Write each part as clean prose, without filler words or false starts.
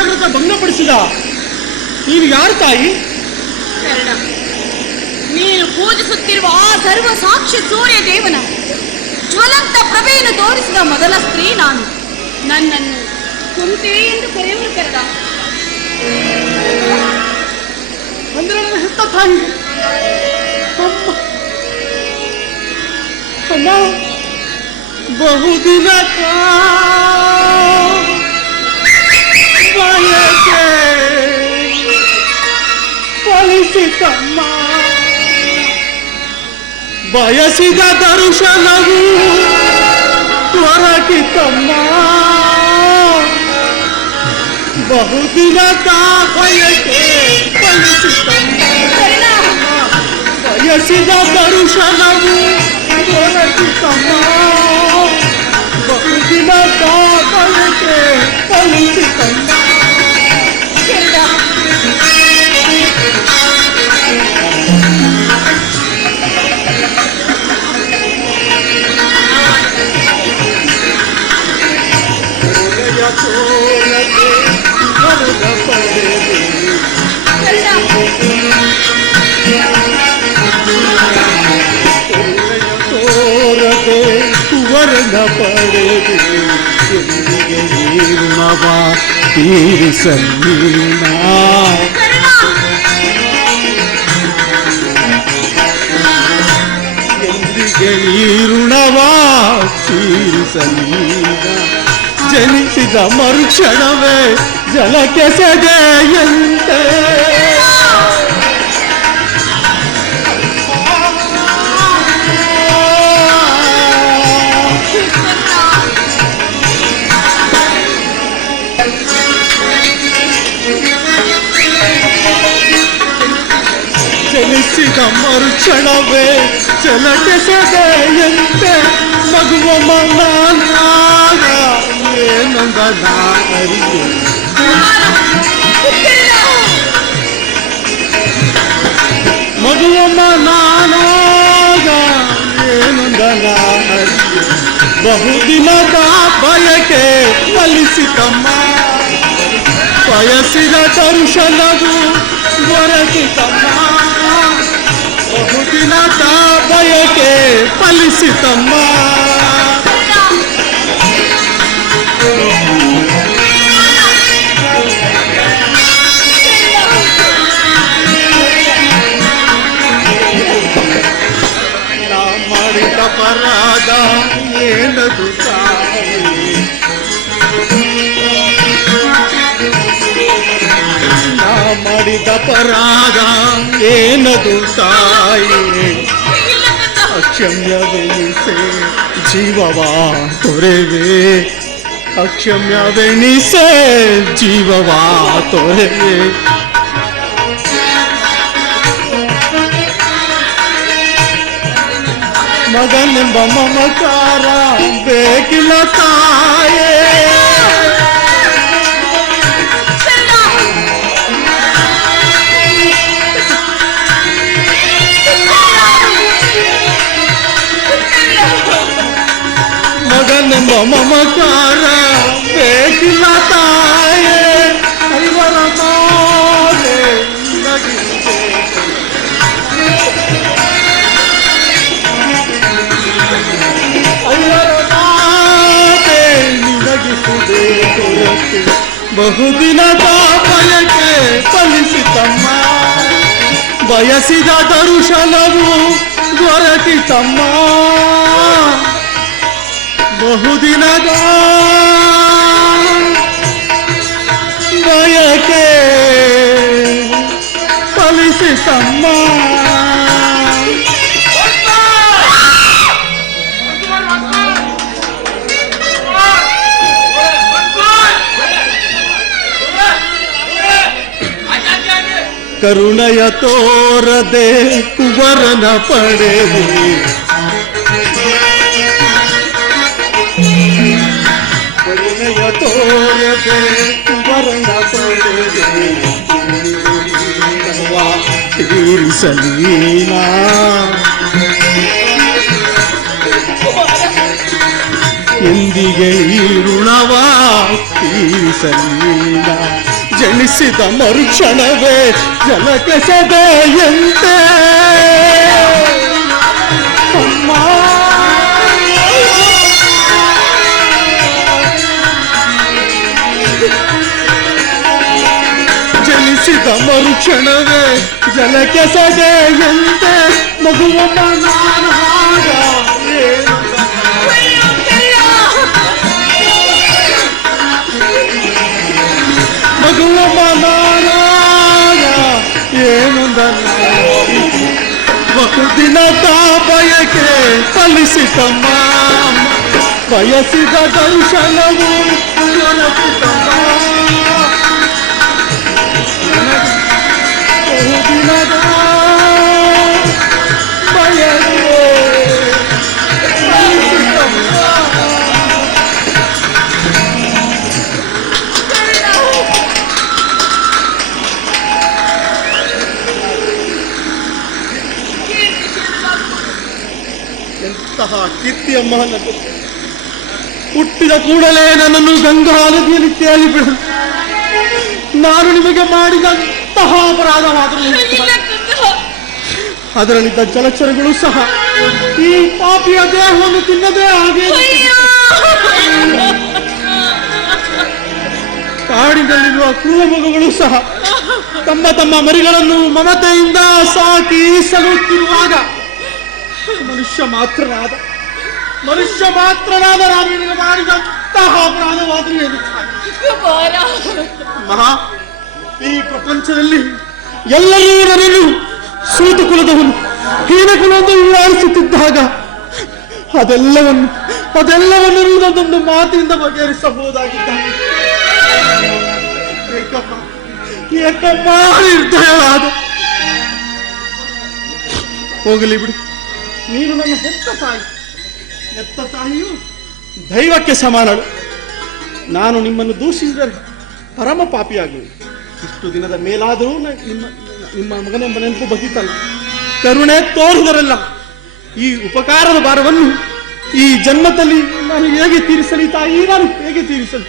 ಜಾಗೃತ ಭಂಗಪಡಿಸಿದ. ನೀನು ಯಾರು ತಾಯಿ? ನೀನು ಪೂಜಿಸುತ್ತಿರುವ ಆ ಸರ್ವ ಸಾಕ್ಷಿ ಸೂರ್ಯ ದೇವನ ಜ್ವಲಂತ ಪ್ರಭೆಯನ್ನು ತೋರಿಸಿದ ಮೊದಲ ಸ್ತ್ರೀ ನಾನು. ನನ್ನನ್ನು ಕುಂತೆ ಎಂದು ಕರೆಯುವರು ಕರೆದ. ಅಂದ್ರೆ ನನ್ನ ಹೆತ್ತ ತಾಯಿ ಅಮ್ಮ. ಬಹುದಿನ ಬಯಕೆ ಫಲಿಸಿತಮ್ಮ. ಬಯಸಿದ ದರ್ಶನವು ದೊರಕಿತಮ್ಮ. ಬಹುದಿನದ ಬಯಕೆ ಫಲಿಸಿತಮ್ಮ. ಬಯಸಿದ ದರ್ಶನವು ದೊರಕಿತಮ್ಮ. ಬಹುದಿನದ ಬಯಕೆ ಫಲಿಸಿತಮ್ಮ. ವರನ ಪಡೆದು ಎಂದಿಗೆ ಈ ಋಣವ ತೀರಿಸಲೀನ. ಎಂದಿಗೆ ಈ ಋಣವ ತೀರಿಸಲೀನ. ಜನಿಸಿದ ಮರುಕ್ಷಣವೇ ಜಲಕ್ಕೆ ಸೆದೆಯಂತೆ. ಜನಿಸಿದ ಮರುಕ್ಷಣವೇ ಜಲಕ್ಕೆ ಸೆದೆಯಂತೆ. ಮಗುವ ಮನಾಗ ಏನಂದ ನಾರಿಗೆ. ಮಗುವ ಮನಾಗ ಏನಂದ ನಾರಿಗೆ. ಬಹುದಿನದ ಬಯಕೆ ಫಲಿಸಿತಮ್ಮ. ಬಯಸಿದ ದರ್ಶನವು ದೊರಕಿತಮ್ಮ. ಬಹುದಿನದ ಬಯಕೆ ಫಲಿಸಿತಮ್ಮ. ನಾ ಮಾಡಿದ ಅಪರಾಧ ಏನದು ತಾಯಿ. ನಾ ಮಾಡಿದ ಅಪರಾಧ ಏನದು ತಾಯಿ. ಅಕ್ಷಮ್ಯವೆನಿಸೆ ಜೀವವಾ ತೊರೆವೆ. ಅಕ್ಷಮ್ಯವೆನಿಸೆ ಜೀವವಾ ತೊರೆವೆ. ಮಗನೆಂಬ ಮಮಕಾರ ಬೇಕಿಲ್ಲ ತಾಯೇ. ಮಗನೆಂಬ ಮಮಕಾರ ಬೇಕಿಲ್ಲ ತಾಯೇ. ಐವರ ಮಾತೆ ನಿನಗಿಸುವುದೇ ಕೊರತೆ. ಬಹುದಿನದ ಬಯಕೆ ಫಲಿಸಿತಮ್ಮ. ಬಯಸಿದ ದರ್ಶನವು ದೊರಕಿತಮ್ಮ. ಬಹುದಿನದ ಬಯಕೆ ಫಲಿಸಿತಮ್ಮ. ಕರುಣೆಯ ತೋರದೆ ಕುವರನ ಪಡೆದು. ಕರುಣೆಯ ತೋರದೆ ಕುವರನ ಪಡೆದು ತೀರಿಸಲೀನಾ. ಎಂದಿಗೆ ಈ ಋಣವ ತೀರಿಸಲಿಲ್ಲ. ಜನಿಸಿದ ಮರುಕ್ಷಣವೇ ಜಲಕೆಸೆದೆಯಂತೆ ಅಮ್ಮ. ಜನಿಸಿದ ಮರುಕ್ಷಣವೇ ಜಲಕೆಸೆದೆಯಂತೆ ಮಗುವಮ್ಮ ನಾನಾಗ ಏನು ಮಗುವಮ್ಮ ನಾನಾಗ ಏನೊಂದಲ್ಲ ಬಹುದಿನದ ಬಯಕೆ ಫಲಿಸಿತಮ್ಮ. ಬಯಸಿದ ದರ್ಶನವು ದೊರಕಿತಮ್ಮ. ಬಹುದಿನದ ಬಯಕೆ ಫಲಿಸಿತಮ್ಮ. ಎಂತಹ ಕೀರ್ತಿಯಮ್ಮ ನನ್ನದು. ಹುಟ್ಟಿದ ಕೂಡಲೇ ನನ್ನನ್ನು ಗಂಗಾ ನದಿಯಲ್ಲಿ ತೇಲಿ ಬಿಡು. ನಾನು ನಿಮಗೆ ಮಾಡಿದಂತಹ ಅಪರಾಧವಾದರೂ ಅದರಲ್ಲಿದ್ದ ಜಲಚರಗಳು ಸಹ ಈ ಪಾಪಿಯ ದೇಹವನ್ನು ತಿನ್ನದೇ ಹಾಗೆ ಕಾಡಿನಲ್ಲಿರುವ ಕ್ರೂರ ಮೃಗಗಳು ಸಹ ತಮ್ಮ ತಮ್ಮ ಮರಿಗಳನ್ನು ಮಮತೆಯಿಂದ ಸಾಕಿ ಸಲುತ್ತಿರುವಾಗ ಮನುಷ್ಯ ಮಾತ್ರನಾದ ನಾನು ನಿನಗೆ ಮಾಡಿದಂತಹ ಅಪರಾಧವಾದರೂ ಏನು ಮಹಾ. ಈ ಪ್ರಪಂಚದಲ್ಲಿ ಎಲ್ಲರೂ ನನ್ನನ್ನು ಸೂತ ಕುಲದವನು ಹೀನ ಕುಲವನ್ನು ವಿವರಿಸುತ್ತಿದ್ದಾಗ ಅದೆಲ್ಲವನ್ನು ಒಂದೊಂದು ಮಾತಿನಿಂದ ಬಗೆಹರಿಸಬಹುದಾಗಿದ್ದ ಏಕಮ್ಮ ನಿರ್ದಯವಾದ. ಹೋಗಲಿ ಬಿಡು, ನೀನು ನನ್ನ ಹೆತ್ತ ತಾಯಿಯು ದೈವಕ್ಕೆ ಸಮಾನಳು. ನಾನು ನಿಮ್ಮನ್ನು ದೂಷಿಸಿದರೆ ಪರಮ ಪಾಪಿಯಾಗುವೆ. ಇಷ್ಟು ದಿನದ ಮೇಲಾದರೂ ನಿಮ್ಮ ಮಗನೆಂಬ ನೆನಪು ಬಗೆತಲ್ಲ. ಕರುಣೆ ತೋರಿದರಲ್ಲ. ಈ ಉಪಕಾರದ ಭಾರವನ್ನು ಈ ಜನ್ಮದಲ್ಲಿ ನಾನು ಹೇಗೆ ತೀರಿಸಲಿ ತಾಯಿ, ನಾನು ಹೇಗೆ ತೀರಿಸಲಿ?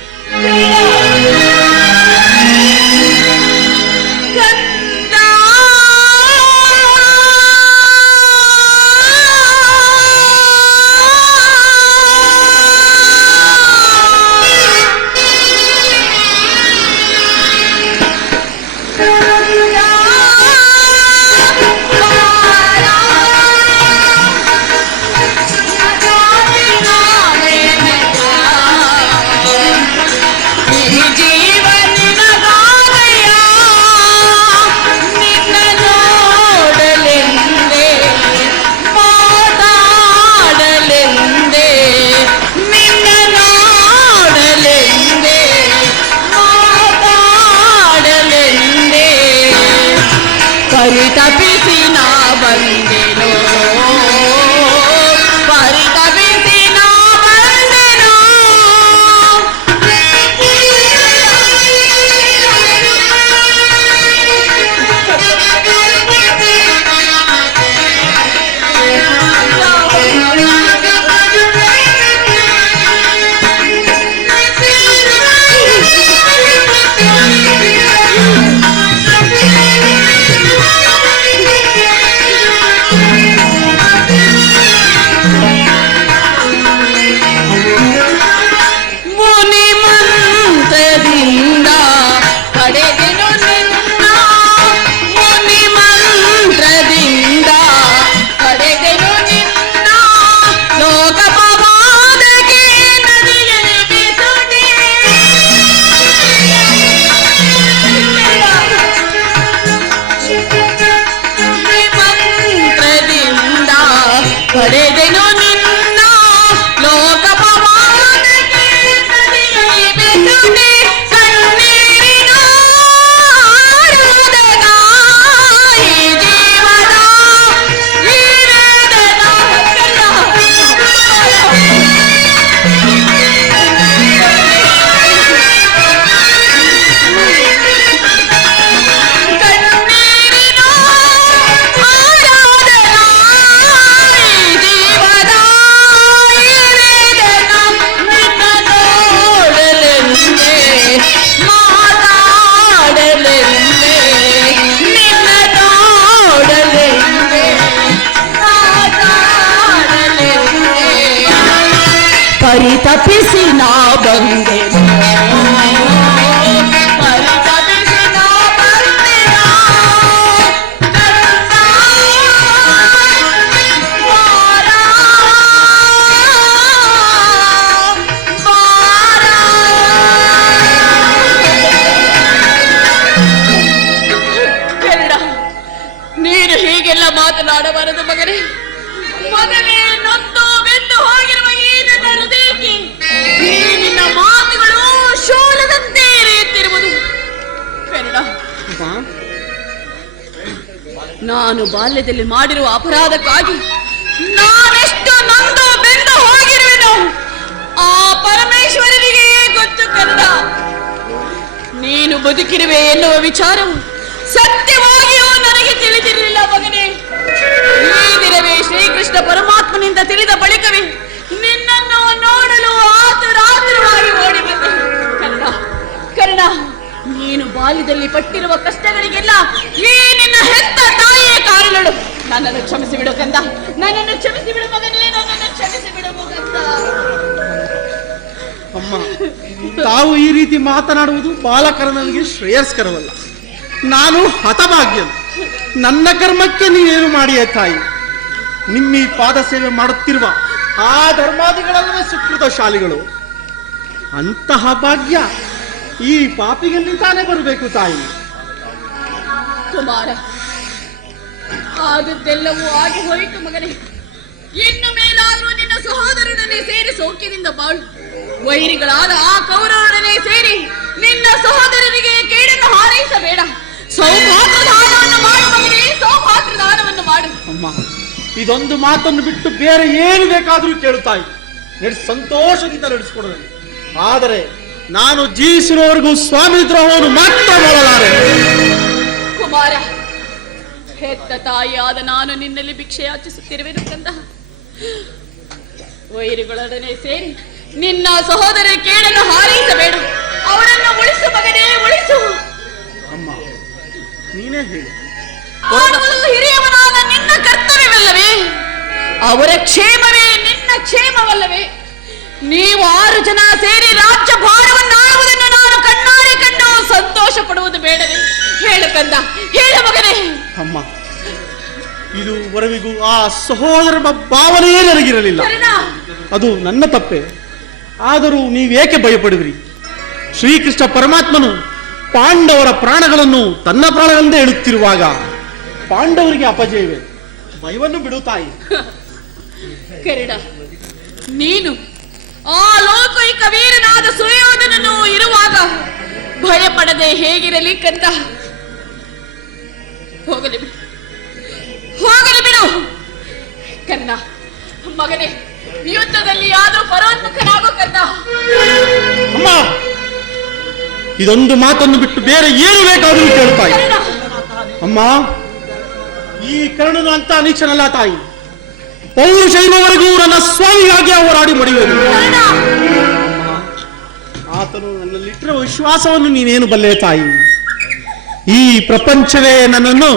ಪರಿತಪಿಸಿ ನಾ ಬಂದೆನೋ, ಪರಿತಪಿಸಿ ನಾ ಬಂದೆನೋ. ಪಡೆದೆನು ನಿನ್ನ ಲೋಕ ಪವಾದಕ್ಕೆ ನದಿಯಲ್ಲಿ ಬೆಸುಡೆ ಕಣ್ಣೀರಿನ ಆರಾಧಕ ಈ ಜೀವನ ಈ ವೇದನ ಕಣ್ಣೀರಿನ ಆರಾಧಕ ಈ ಜೀವನ ಪರಿತಪಿಸಿ ನಾ ಬಂದೆನು ಪರಿತಪಿಸಿ ನಾ ಬಂದೆನು ನೀನು ಹೀಗೆಲ್ಲ ಮಾತನಾಡಬಾರದು ಮಗನೇ. ಮಗನೇ, ನೊಂದು ಬೆಂದು ಹೋಗಿರುವ ಈ ನನ್ನ ಹೃದಯಕ್ಕೆ ಈ ನಿನ್ನ ಮಾತುಗಳು ಶೂಲದಂತೆ ಇರಿಯುತ್ತಿರುವುದು. ಕನ್ನಡ, ನಾನು ಬಾಲ್ಯದಲ್ಲಿ ಮಾಡಿರುವ ಅಪರಾಧಕ್ಕಾಗಿ ನಾನೆಷ್ಟು ನೊಂದು ಬೆಂದು ಹೋಗಿರುವೆನು ಆ ಪರಮೇಶ್ವರನಿಗೆ ಗೊತ್ತು. ಕನ್ನಡ, ನೀನು ಬದುಕಿರುವೆ ಎನ್ನುವ ವಿಚಾರವು ಸತ್ಯವಾಗಿಯೂ ನನಗೆ ತಿಳಿದಿರಲಿಲ್ಲ ಮಗನೇ. ಈ ದಿನವೇ ಶ್ರೀಕೃಷ್ಣ ಪರಮಾತ್ಮನಿಂದ ತಿಳಿದ ಬಳಿಕವೇ ನಿನ್ನನ್ನು ನೋಡಲು ಆತುರಾತುರವಾಗಿ ಓಡಿ ಬಂದೆ. ಕರ್ಣ, ಕರ್ಣ, ನೀನು ಬಾಲ್ಯದಲ್ಲಿ ಪಟ್ಟಿರುವ ಕಷ್ಟಗಳಿಗೆಲ್ಲ ಈ ನಿನ್ನ ಹೆತ್ತ ತಾಯಿಯೇ ಕಾರಣಳು. ನನ್ನನ್ನು ಕ್ಷಮಿಸಿ ಬಿಡು ಕಂದ, ನನ್ನನ್ನು ಕ್ಷಮಿಸಿ ಬಿಡು ಮಗನೇ, ನನ್ನನ್ನು ಕ್ಷಮಿಸಿ ಬಿಡು ಕಂದ. ಅಮ್ಮ, ತಾವು ಈ ರೀತಿ ಮಾತನಾಡುವುದು ಬಾಲಕರ ನನಗೆ ಶ್ರೇಯಸ್ಕರವಲ್ಲ. ನಾನು ಹತಭಾಗ್ಯನು. ನನ್ನ ಕರ್ಮಕ್ಕೆ ನೀನೇನು ಮಾಡಿಯೇ ತಾಯಿ. ನಿಮ್ಮಿ ಪಾದ ಸೇವೆ ಮಾಡುತ್ತಿರುವ ಆ ಧರ್ಮಾದಿಗಳಲ್ಲವೇ ಸುಕೃತ ಶಾಲಿಗಳು. ಅಂತಹ ಭಾಗ್ಯ ಈ ಪಾಪಿಗಲ್ಲಿ ತಾನೇ ಬರಬೇಕು ತಾಯಿ. ಕುಮಾರ, ಆದದ್ದೆಲ್ಲವೂ ಆಗಿ ಹೋಯಿತು ಮಗನೇ. ಇನ್ನು ಮೇಲಾದರೂ ನಿನ್ನ ಸಹೋದರನನ್ನೇ ಸೇರಿ ಸೌಖ್ಯದಿಂದ ಬಾಳು. ವೈರಿಗಳಾದ ಆ ಕೌರವರನ್ನೇ ಸೇರಿ ನಿನ್ನ ಸಹೋದರನಿಗೆ ಕೇಡನ್ನು ಹಾರೈಸಬೇಡ. ಸೌಭಾತ್ರ ದಾನವನ್ನು ಮಾಡು ಮಗನೇ, ಸೌಭಾತ್ರ ದಾನವನ್ನು ಮಾಡು. ಅಮ್ಮ, ಇದೊಂದು ಮಾತನ್ನು ಬಿಟ್ಟು ಬೇರೆ ಏನು ಬೇಕಾದರೂ ಕೇಳುತ್ತಾಯಿ. ಸಂತೋಷದಿಂದ ನಡೆಸಿಕೊಡೋದು. ಆದರೆ ನಾನು ಜೀವಿಸಿರೋವರೆಗೂ ಸ್ವಾಮಿ ದ್ರೋಹವನ್ನು ಮಾತ್ರ ಮಾಡಲಾರೆ. ಕುಮಾರ, ಹೆತ್ತ ತಾಯಿಯಾದ ನಾನು ನಿನ್ನಲ್ಲಿ ಭಿಕ್ಷೆ ಯಾಚಿಸುತ್ತಿರುವೆನು ಕಂದ. ವೈರಿಗಳೊಡನೆ ಸೇರಿ ನಿನ್ನ ಸಹೋದರ ಕೇಳನ್ನು ಹಾರೈಸಬೇಡ. ಅವರನ್ನು ಉಳಿಸು ಮಗನೇ, ಉಳಿಸು. ಅಮ್ಮ, ನೀನೇ ಹೇಳಿ. ಆಡುವುದು ಹಿರಿಯವನಾದ ನಿನ್ನ ಕರ್ತವ್ಯವಲ್ಲವೇ? ಅವರ ಕ್ಷೇಮವೇ ನಿನ್ನ ಕ್ಷೇಮವಲ್ಲವೇ? ನೀವು 6 ಜನ ಸೇರಿ ರಾಜ್ಯ ಭಾರವನ್ನಾಡುವುದನ್ನು ನಾನು ಕಣ್ಣಾರೆ ಕಂಡು ಸಂತೋಷ ಪಡುವುದು ಬೇಡವೇ? ಹೇಳು ಕಂದ, ಹೇಳು ಮಗನೇ. ಅಮ್ಮ, ಇದು ವರೆವಿಗೂ ಆ ಸಹೋದರ ಭಾವನೆಯೇ ನನಗಿರಲಿಲ್ಲ. ಅದು ನನ್ನ ತಪ್ಪೆ. ಆದರೂ ನೀವೇಕೆ ಭಯಪಡುವಿರಿ? ಶ್ರೀಕೃಷ್ಣ ಪರಮಾತ್ಮನು ಪಾಂಡವರ ಪ್ರಾಣಗಳನ್ನು ತನ್ನ ಪ್ರಾಣಗಳಿಂದ ಹೇಳುತ್ತಿರುವಾಗ ಪಾಂಡವರಿಗೆ ಅಪಜಯವೇ? ಭಯವನ್ನು ಬಿಡು ತಾಯಿ. ಕರಡ, ನೀನು ಆ ಲೋಕೈಕ ವೀರನಾದ ಸುಯೋಧನನು ಇರುವಾಗ ಭಯಪಡದೆ ಹೇಗಿರಲಿ ಕಂದ? ಹೋಗಲಿ ಬಿಡು, ಹೋಗಲಿ ಬಿಡು ಕರ್ಣ. ಮಗನೇ, ಯುದ್ಧದಲ್ಲಿ ಆದರೂ ಪರೋನ್ಮುಖನಾಗೋ ಕರ್ಣ. ಅಮ್ಮ, ಇದೊಂದು ಮಾತನ್ನು ಬಿಟ್ಟು ಬೇರೆ ಏನು ಬೇಕಾದರೂ ಕೇಳುತ್ತಾಯಿ. ಅಮ್ಮ, ಈ ಕರ್ಣನು ಅಂತ ನೀಚನಲ್ಲ ತಾಯಿ. ಪೌರುಷ ಇರುವವರೆಗೂ ನನ್ನ ಸ್ವಾಮಿಗಾಗಿ ಹೋರಾಡಿ ಮಡಿಯುವುದು. ಆತನು ನನ್ನಲ್ಲಿಟ್ಟಿರುವ ವಿಶ್ವಾಸವನ್ನು ನೀನೇನು ಬಲ್ಲೆ ತಾಯಿ? ಈ ಪ್ರಪಂಚವೇ ನನ್ನನ್ನು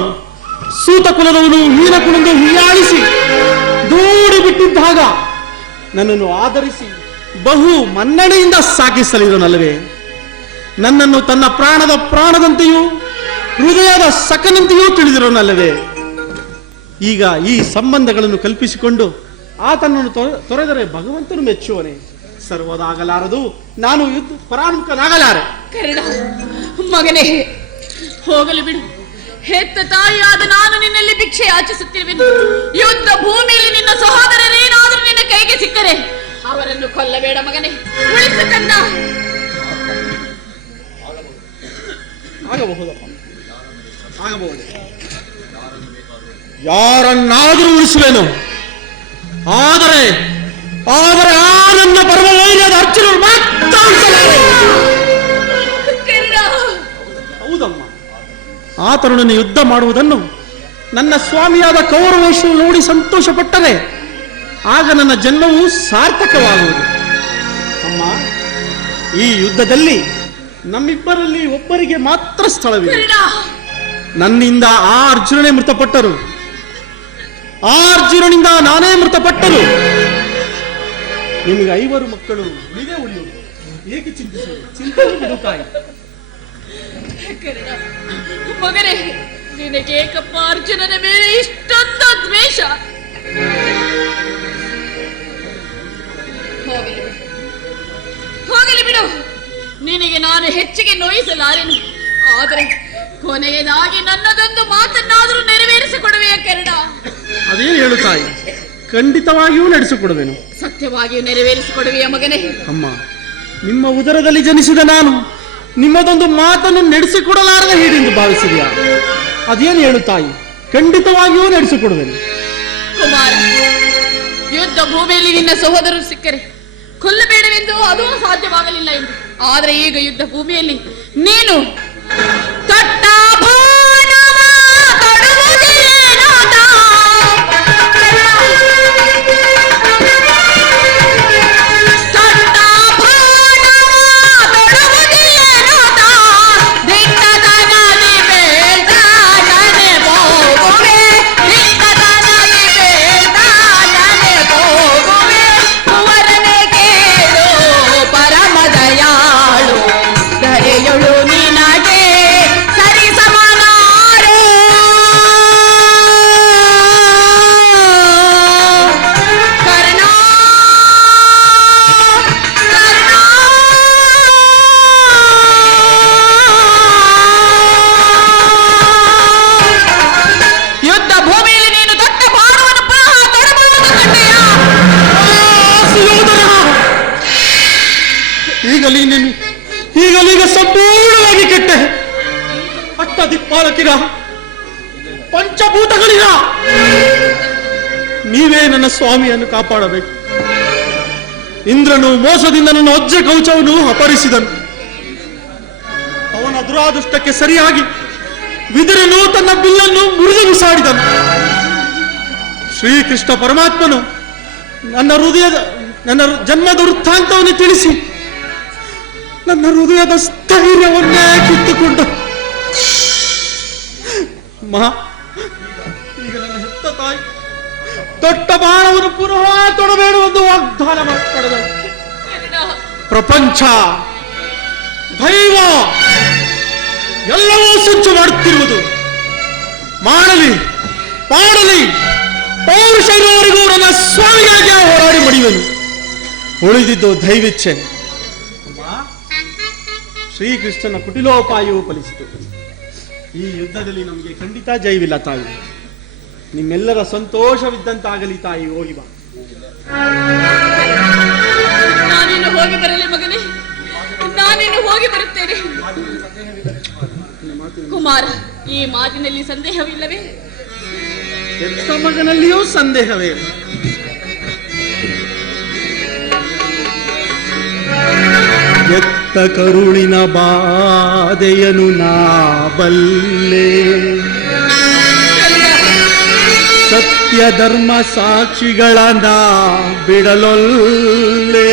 ಸೂತ ಕುಲದವನು ಹೀನ ಕುಲದ ಹೀಯಾಳಿಸಿ ದೂಡಿ ಬಿಟ್ಟಿದ್ದಾಗ ನನ್ನನ್ನು ಆಧರಿಸಿ ಬಹು ಮನ್ನಣೆಯಿಂದ ಸಾಕಿಸಲಿದನಲ್ಲವೇ? ನನ್ನನ್ನು ತನ್ನ ಪ್ರಾಣದ ಪ್ರಾಣದಂತೆಯೂ ಹೃದಯದ ಸಕನಂತೆಯೂ ತಿಳಿದಿರೋನಲ್ಲವೇ? ಈಗ ಈ ಸಂಬಂಧಗಳನ್ನು ಕಲ್ಪಿಸಿಕೊಂಡು ಆತನನ್ನು ತೊರೆದರೆ ಭಗವಂತನು ಮೆಚ್ಚುವನೇ? ಸರ್ವದಾಗಲಾರದು. ನಾನು ಯುದ್ಧ ಪರಾನ್ಮುಖನಾಗಲಾರೆ. ಕರ್ಣ, ಮಗನೇ, ಹೋಗಲಿ ಬಿಡು. ಹೆತ್ತ ತಾಯಿಯಾದ ನಾನು ನಿನ್ನಲ್ಲಿ ಭಿಕ್ಷೆ ಯಾಚಿಸುತ್ತಿರುವೆನು. ಯುದ್ಧ ಭೂಮಿಯಲ್ಲಿ ನಿನ್ನ ಸಹೋದರರೇನಾದರೂ ನಿನ್ನ ಕೈಗೆ ಸಿಕ್ಕರೆ ಅವರನ್ನು ಕೊಲ್ಲಬೇಡ ಮಗನೇ, ಉಳಿಸು ಕಂದ. ಆಗಬಹುದಪ್ಪ, ಆಗಬಹುದು. ಯಾರನ್ನಾದರೂ ಉಳಿಸುವೆನು. ಆದರೆ ಆ ನನ್ನ ಪರಮ ವೈರ್ಯದ ಅರ್ಜುನರು ಮಾತ್ರ ಉಳಿಸಲಾರೆ. ಹೌದಮ್ಮ, ಆತನೊಡನೆ ಯುದ್ಧ ಮಾಡುವುದನ್ನು ನನ್ನ ಸ್ವಾಮಿಯಾದ ಕೌರವೇಶು ನೋಡಿ ಸಂತೋಷ ಪಟ್ಟರೆ ಆಗ ನನ್ನ ಜನ್ಮವು ಸಾರ್ಥಕವಾಗುವುದು. ಅಮ್ಮ, ಈ ಯುದ್ಧದಲ್ಲಿ ನಮ್ಮಿಬ್ಬರಲ್ಲಿ ಒಬ್ಬರಿಗೆ ಮಾತ್ರ ಸ್ಥಳವಿದೆ. ನನ್ನಿಂದ ಆ ಅರ್ಜುನನೇ ಮೃತಪಟ್ಟರು, ಆ ಅರ್ಜುನನಿಂದ ನಾನೇ ಮೃತಪಟ್ಟರು. ನಿಮಗೆ 5 ಮಕ್ಕಳು ಉಳಿದೇ ಉಳಿಯುವುದು. ಏಕೆ ಚಿಂತಿಸುವುದು? ಚಿಂತನೆ ಬಿಡು ತಾಯಿ. ಕರ್ಣ, ಮಗನೇ, ನಿನಗೇಕಪ್ಪ ಅರ್ಜುನನ ಮೇಲೆ ಇಷ್ಟೊಂದು ದ್ವೇಷ? ಹೋಗಲಿ ಬಿಡು, ನಿನಗೆ ನಾನು ಹೆಚ್ಚಿಗೆ ನೋಯಿಸಲಾರೆನು. ಆದರೆ ಕೊನೆಯದಾಗಿ ನನ್ನದೊಂದು ಮಾತನ್ನಾದರೂ ನೆರವೇರಿಸಿಕೊಡುವೆಯ ಕರ್ಣ? ಅದೇನು ಹೇಳು ತಾಯಿ, ಖಂಡಿತವಾಗಿಯೂ ನಡೆಸಿಕೊಡುವೆನು. ಸತ್ಯವಾಗಿಯೂ ನೆರವೇರಿಸಿಕೊಡುವೆಯ ಮಗನೇ? ಅಮ್ಮ, ನಿಮ್ಮ ಉದರದಲ್ಲಿ ಜನಿಸಿದ ನಾನು ನಿಮ್ಮದೊಂದು ಮಾತನ್ನು ನಡೆಸಿಕೊಡಲಾರದೆ ಹೇಗೆಂದು ಭಾವಿಸಿದೆಯಾ? ಅದೇನು ಹೇಳು ತಾಯಿ, ಖಂಡಿತವಾಗಿಯೂ ನಡೆಸಿಕೊಡುವೆನು. ಕುಮಾರ, ಯುದ್ಧ ಭೂಮಿಯಲ್ಲಿ ನಿನ್ನ ಸಹೋದರರು ಸಿಕ್ಕರೆ ಕೊಲ್ಲಬೇಡವೆಂದು ಅದೂ ಸಾಧ್ಯವಾಗಲಿಲ್ಲ ಎಂದು. ಆದರೆ ಈಗ ಯುದ್ಧ ಭೂಮಿಯಲ್ಲಿ ನೀನು ತೊಟ್ಟ ಬಾಣವ ತೊಡುವುದೇನಾದ? ತೊಟ್ಟ ಬಾಣವ ತೊಡುವುದೇನಾದ? ದಿಟ್ಟತನದಿ ಬೇಡಾಡನೆ ಹೋಗುವೆ, ದಿಟ್ಟತನದಿ ಬೇಡಾಡನೆ ಹೋಗುವೆ. ಕುವರನೆ ಕೇಳು ಪರಮ ದಯಾಳು, ದಯೆಯೊಳು ನಿನಗೆ ಸರಿ ಸಮನಾರೆ. ಕರ್ಣ, ಕರ್ಣ, ಯುದ್ಧ ಭೂಮಿಯಲ್ಲಿ ನೀನು ದೊಡ್ಡ ಬಾಣವನ್ನು ಪುನಃ ತೊಡಬಾರದು ಕಂಡೆಯಾ? ಈಗಲೀಗ ಸಂಪೂರ್ಣವಾಗಿ ಕೆಟ್ಟೆ. ಅಷ್ಟದಿಕ್ಪಾಲಕಿರ, ಪಂಚಭೂತಗಳಿರ, ನೀವೇ ನನ್ನ ಸ್ವಾಮಿಯನ್ನು ಕಾಪಾಡಬೇಕು. ಇಂದ್ರನು ಮೋಸದಿಂದ ನನ್ನ ವಜ್ರ ಕವಚವನ್ನು ಅಪಹರಿಸಿದನು. ಅವನ ದುರಾದೃಷ್ಟಕ್ಕೆ ಸರಿಯಾಗಿ ವಿದುರನು ತನ್ನ ಬಿಲ್ಲನ್ನು ಮುರಿದು ಬಿಸಾಡಿದನು. ಶ್ರೀಕೃಷ್ಣ ಪರಮಾತ್ಮನು ನನ್ನ ಜನ್ಮದ ವೃತ್ತಾಂತವನ್ನು ತಿಳಿಸಿ ನನ್ನ ಹೃದಯದ ಸ್ಥೈರ್ಯವನ್ನೇ ಕಿತ್ತುಕೊಂಡ. ಈಗ ನನ್ನ ಹೆತ್ತ ತಾಯಿ ದೊಡ್ಡ ಬಾಣವನ್ನು ಪುನಃ ತೊಡಬೇಡುವುದು ವಾಗ್ದಾನ ಮಾಡಿದ. ಪ್ರಪಂಚ, ದೈವ ಎಲ್ಲವೂ ಸಂಚು ಮಾಡುತ್ತಿರುವುದು. ಮಾಡಲಿ ಪಾಡಲಿ, ಪೌರುಷರಿಗೂ ನನ್ನ ಸ್ವಾಮಿಯಾಗಿ ಹೋರಾಡಿ ಮಡಿಯುವೆನು. ಉಳಿದಿದ್ದು ದೈವಿಚ್ಛೆ. ಶ್ರೀಕೃಷ್ಣನ ಕುಟಿಲೋಪಾಯವೂ ಫಲಿಸಿತು. ಈ ಯುದ್ಧದಲ್ಲಿ ನಮಗೆ ಖಂಡಿತ ಜಯವಿಲ್ಲ ತಾಯಿ. ನಿಮ್ಮೆಲ್ಲರ ಸಂತೋಷವಿದ್ದಂತಾಗಲಿ ತಾಯಿ. ಹೋಗಿ ಬಾ. ನಾನಿನ್ನು ಹೋಗಿ ಬರಲಿ ಮಗನೇ, ನಾನಿನ್ನು ಹೋಗಿ ಬರುತ್ತೇನೆ. ಕುಮಾರ, ಈ ಮಾತಿನಲ್ಲಿ ಸಂದೇಹವಿಲ್ಲವೇ? ಹೆತ್ತ ಮಗನಲ್ಲಿಯೂ ಸಂದೇಹವೇ? ಎತ್ತ ಕರುಳಿನ ಬಾಧೆಯನು ನಾ ಬಲ್ಲೆ, ಸತ್ಯ ಧರ್ಮ ಸಾಕ್ಷಿಗಳನ್ನ ಬಿಡಲೊಲ್ಲೆ.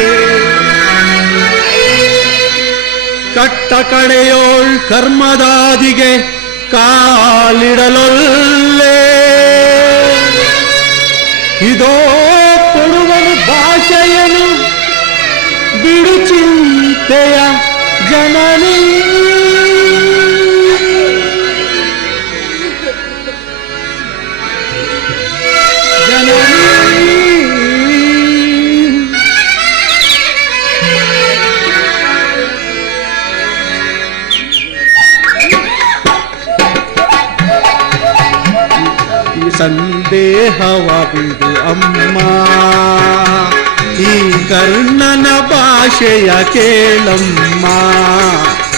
ಕಟ್ಟ ಕಡೆಯೋಳ್ ಕರ್ಮದಾದಿಗೆ ಕಾಲಿಡಲೊಲ್ಲೆ. ಇದೋ ಕೊಡುವನು ಭಾಷೆಯನು ಬಿಡು ಚಿಂತೆಯ ಜನನಿ. ಸಂದೇಹವ ಬಿಡು ಅಮ್ಮ, ಈ ಕರ್ಣನ ಭಾಷೆಯ ಕೇಳಮ್ಮ.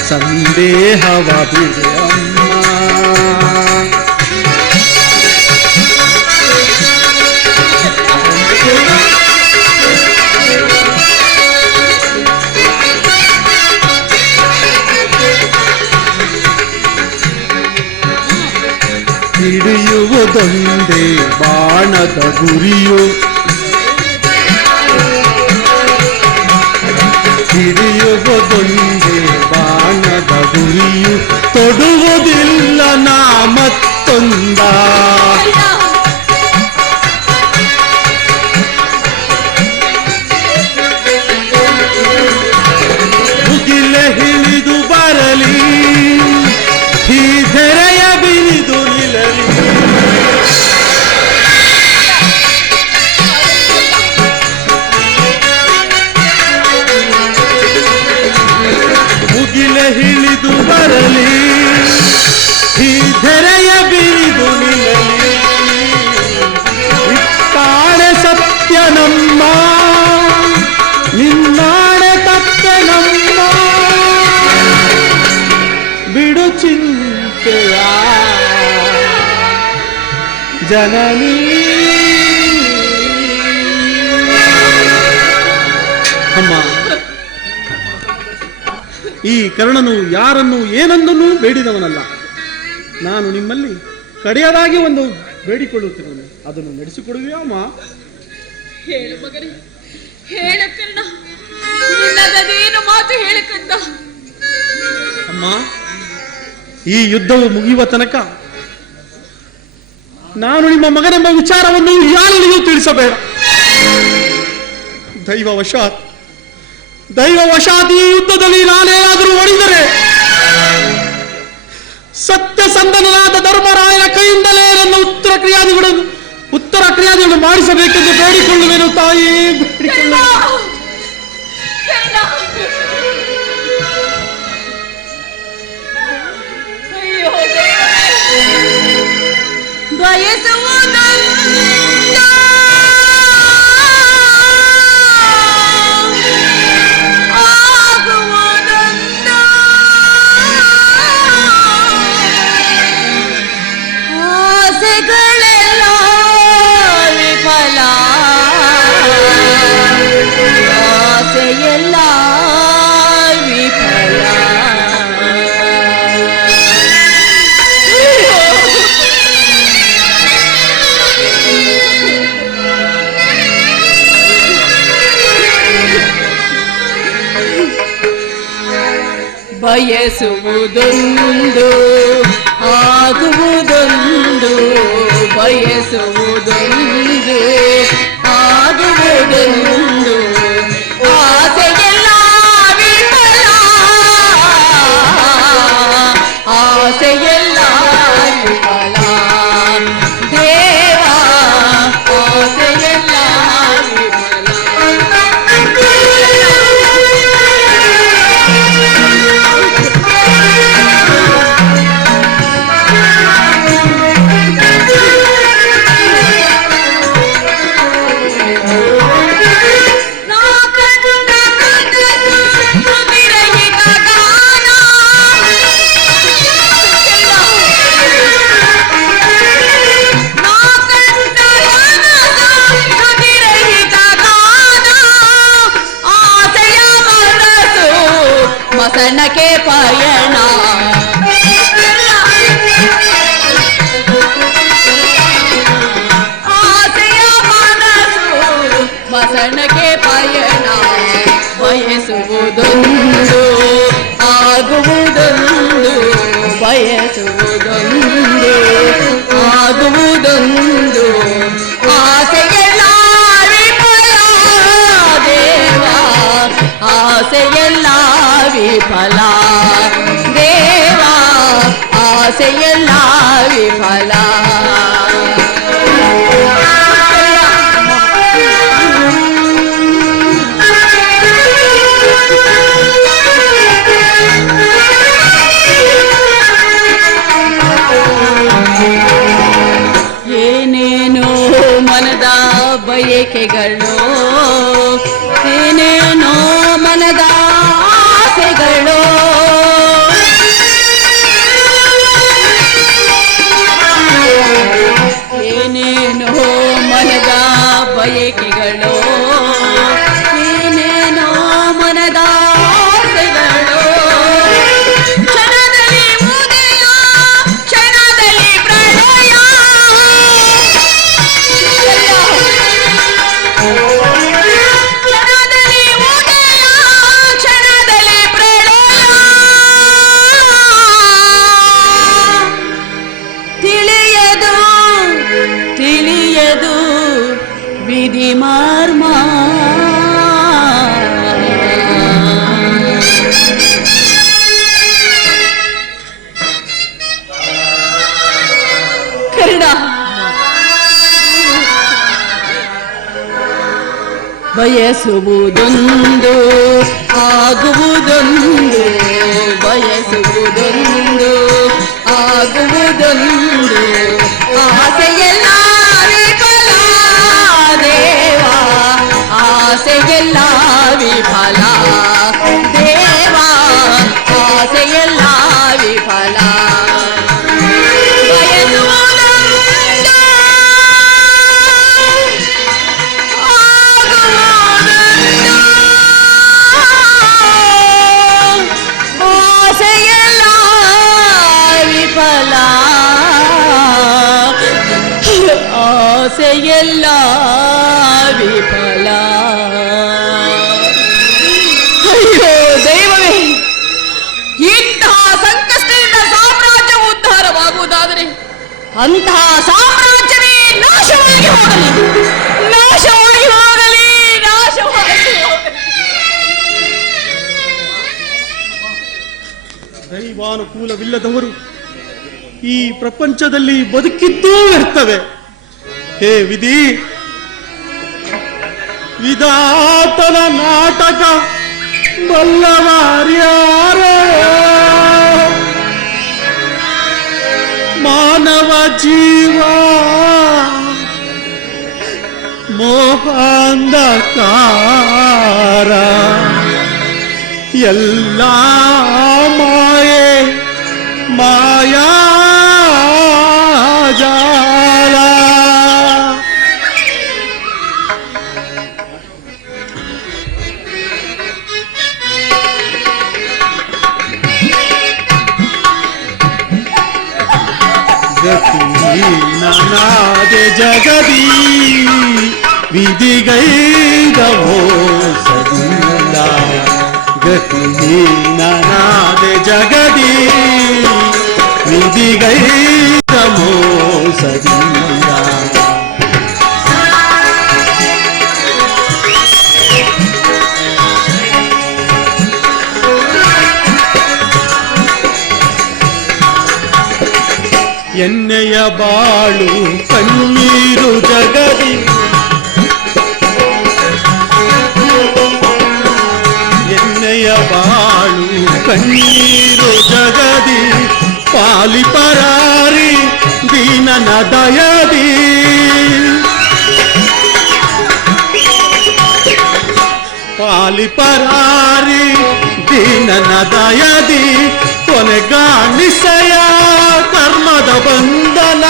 ಸಂದೇಹವ ಬಿಡು ಅಮ್ಮ. ಹಿಡಿಯುವುದೊಂದೇ ಬಾಣದ ಗುರಿಯು, ಹಿಡಿಯುವುದೊಂದೇ ಬಾಣದ ಗುರಿಯು, ತೊಡುವುದಿಲ್ಲ ನಾ ಮತ್ತೊಂದ. ತತ್ತನಮ್ಮ ನಿನ್ನಾಣೆ ತತ್ತನಮ್ಮ ಬಿಡು ಚಿಂತೆಯ ಜನನೀ. ಅಮ್ಮ, ಈ ಕರ್ಣನು ಯಾರನ್ನು ಏನನ್ನೂ ಬೇಡಿದವನಲ್ಲ. ನಾನು ನಿಮ್ಮಲ್ಲಿ ಕಡೆಯದಾಗಿ ಒಂದು ಬೇಡಿಕೊಳ್ಳುತ್ತಿರುವನು, ಅದನ್ನು ನಡೆಸಿಕೊಡುವೆಯಾ ಅಮ್ಮ? ಹೇಳು ಮಗನೇ, ಹೇಳು ಕರ್ಣ, ನಿನ್ನದೇನು ಮಾತು ಹೇಳಕಂದ. ಅಮ್ಮ, ಈ ಯುದ್ಧವು ಮುಗಿಯುವ ತನಕ ನಾನು ನಿಮ್ಮ ಮಗನೆಂಬ ವಿಚಾರವನ್ನು ಯಾರಲ್ಲಿಯೂ ತಿಳಿಸಬೇಡ. ದೈವವಶಾತ್ ಈ ಯುದ್ಧದಲ್ಲಿ ನಾನೇನಾದರೂ ಒಡೆದರೆ ಸತ್ಯಸಂಧನಾದ ಧರ್ಮರಾಯನ ಕೈಯಿಂದಲೇ ನನ್ನ ಉತ್ತರ ಕ್ರಿಯಾದಿಗಳನ್ನು ಮಾಡಿಸಬೇಕೆಂದು ಬೇಡಿಕೊಳ್ಳುವೆನು ತಾಯಿ, ಬಯಸುವುದೊಂದು ಆಗುವುದೊಂದು, ಬಯಸುವುದೊಂದು ಆಗುವುದೊಂದು, ಆಸೆಯೆಲ್ಲ ವಿಫಲ, ಆಸೆಯೆಲ್ಲ ವಿಫಲ, ದೇವ ಆಸೆಯೆಲ್ಲ ಮಸನಕ್ಕೆ ಪಯಣ, ಆಸೆಯ ಮನಸ್ಸು ಮಸನಕ್ಕೆ ಪಯಣ, ಬಯಸುವುದೊಂದು ಆಗುವುದೊಂದು, ಬಯಸುವುದೊಂದು ಆಗುವುದೊಂದು, ಆಸೆಯೆಲ್ಲ ವಿಫಲ, ದೇವ ಆಸೆಯೆಲ್ಲ ವಿಫಲ, ದೇವ ಆಸೆಯೆಲ್ಲ ವಿಫಲ. ಏನೇನೋ ಮನದ ಬಯಕೆಗಳು, ಏನೇನೋ ಮನದ ಆಸೆಗಳು, ಏನೇನೋ ಮನದ ಬಯಕೆಗಳು, ಏನೇನೋ ಮನದ ಆಸೆಗಳು, ಕ್ಷಣದಲ್ಲಿ ಉದಯ ಕ್ಷಣದಲ್ಲಿ ಪ್ರಳಯ, ಕ್ಷಣದಲ್ಲಿ ಉದಯ ಕ್ಷಣದಲ್ಲಿ ಪ್ರಳಯ, ತಿಳಿಯದು ತಿಳಿಯದು ವಿಧಿ ಮರ್ಮ, ಕರ್ಣ ಬಯಸುವುದೊಂದು ಆಗುವುದೊಂದು, ಬಯಸುವುದೊಂದು ಆಗುವುದೊಂದು, ಆಸೆಯೆಲ್ಲ ವಿಫಲ, ದೇವ ಆಸೆಯೆಲ್ಲ ವಿಫಲ ದೇವ ಆಸೆಯೆಲ್ಲ ವಿಫಲ ಆಸೆಯೆಲ್ಲ ವಿಫಲ ಆಸೆಯೆಲ್ಲ ವಿಫಲ. ಅಯ್ಯೋ ದೈವವೇ, ಇಂತಹ ಸಂಕಷ್ಟದಿಂದ ಸಾಮ್ರಾಜ್ಯ ಉದ್ಧಾರವಾಗುವುದಾದರೆ ಅಂತಹ ಸಾಮ್ರಾಜ್ಯವೇ ನಾಶವಾಗಿ ಹೋಗಲಿ, ನಾಶವಾಗಿ ಹೋಗಲಿ, ನಾಶವಾಗಿ ಹೋಗಲಿ. ದೈವಾನುಕೂಲವಿಲ್ಲದವರು ಈ ಪ್ರಪಂಚದಲ್ಲಿ ಬದುಕಿದ್ದೂ ಇರ್ತವೆ. ಹೇ ವಿಧಿ, ವಿಧಾತನ ನಾಟಕ ಬಲ್ಲವಾರ್ಯಾರೋ, ಮಾನವ ಜೀವ ಮೋಹಾಂಧಕಾರ ಎಲ್ಲ ಮಾಯೆ ಮಾಯಾಜಾಲ. ಗತಿನಾದೆ ಜಗದಿ ವಿಧಿಗೈದ ಮೋಸದಿಂದ, ಗತಿನಾದೆ ಜಗದಿ ವಿಧಿಗೈದ ಮೋಸದಿಂದ. ಎಣ್ಣೆಯ ಬಾಳು ಕಣ್ಣೀರು ಜಗದಿ, ಎಣ್ಣೆಯ ಬಾಳು ಕಣ್ಣೀರು ಜಗದಿ, ಪಾಲಿ ಪರಾರಿ ದೀನನ ದಯದಿ, ಪಾಲಿ ಪರಾರಿ ದೀನನ ದಯದಿ, ಕೊನೆಗಾಣಿಸಯ ಕರ್ಮದ ಬಂಧನ,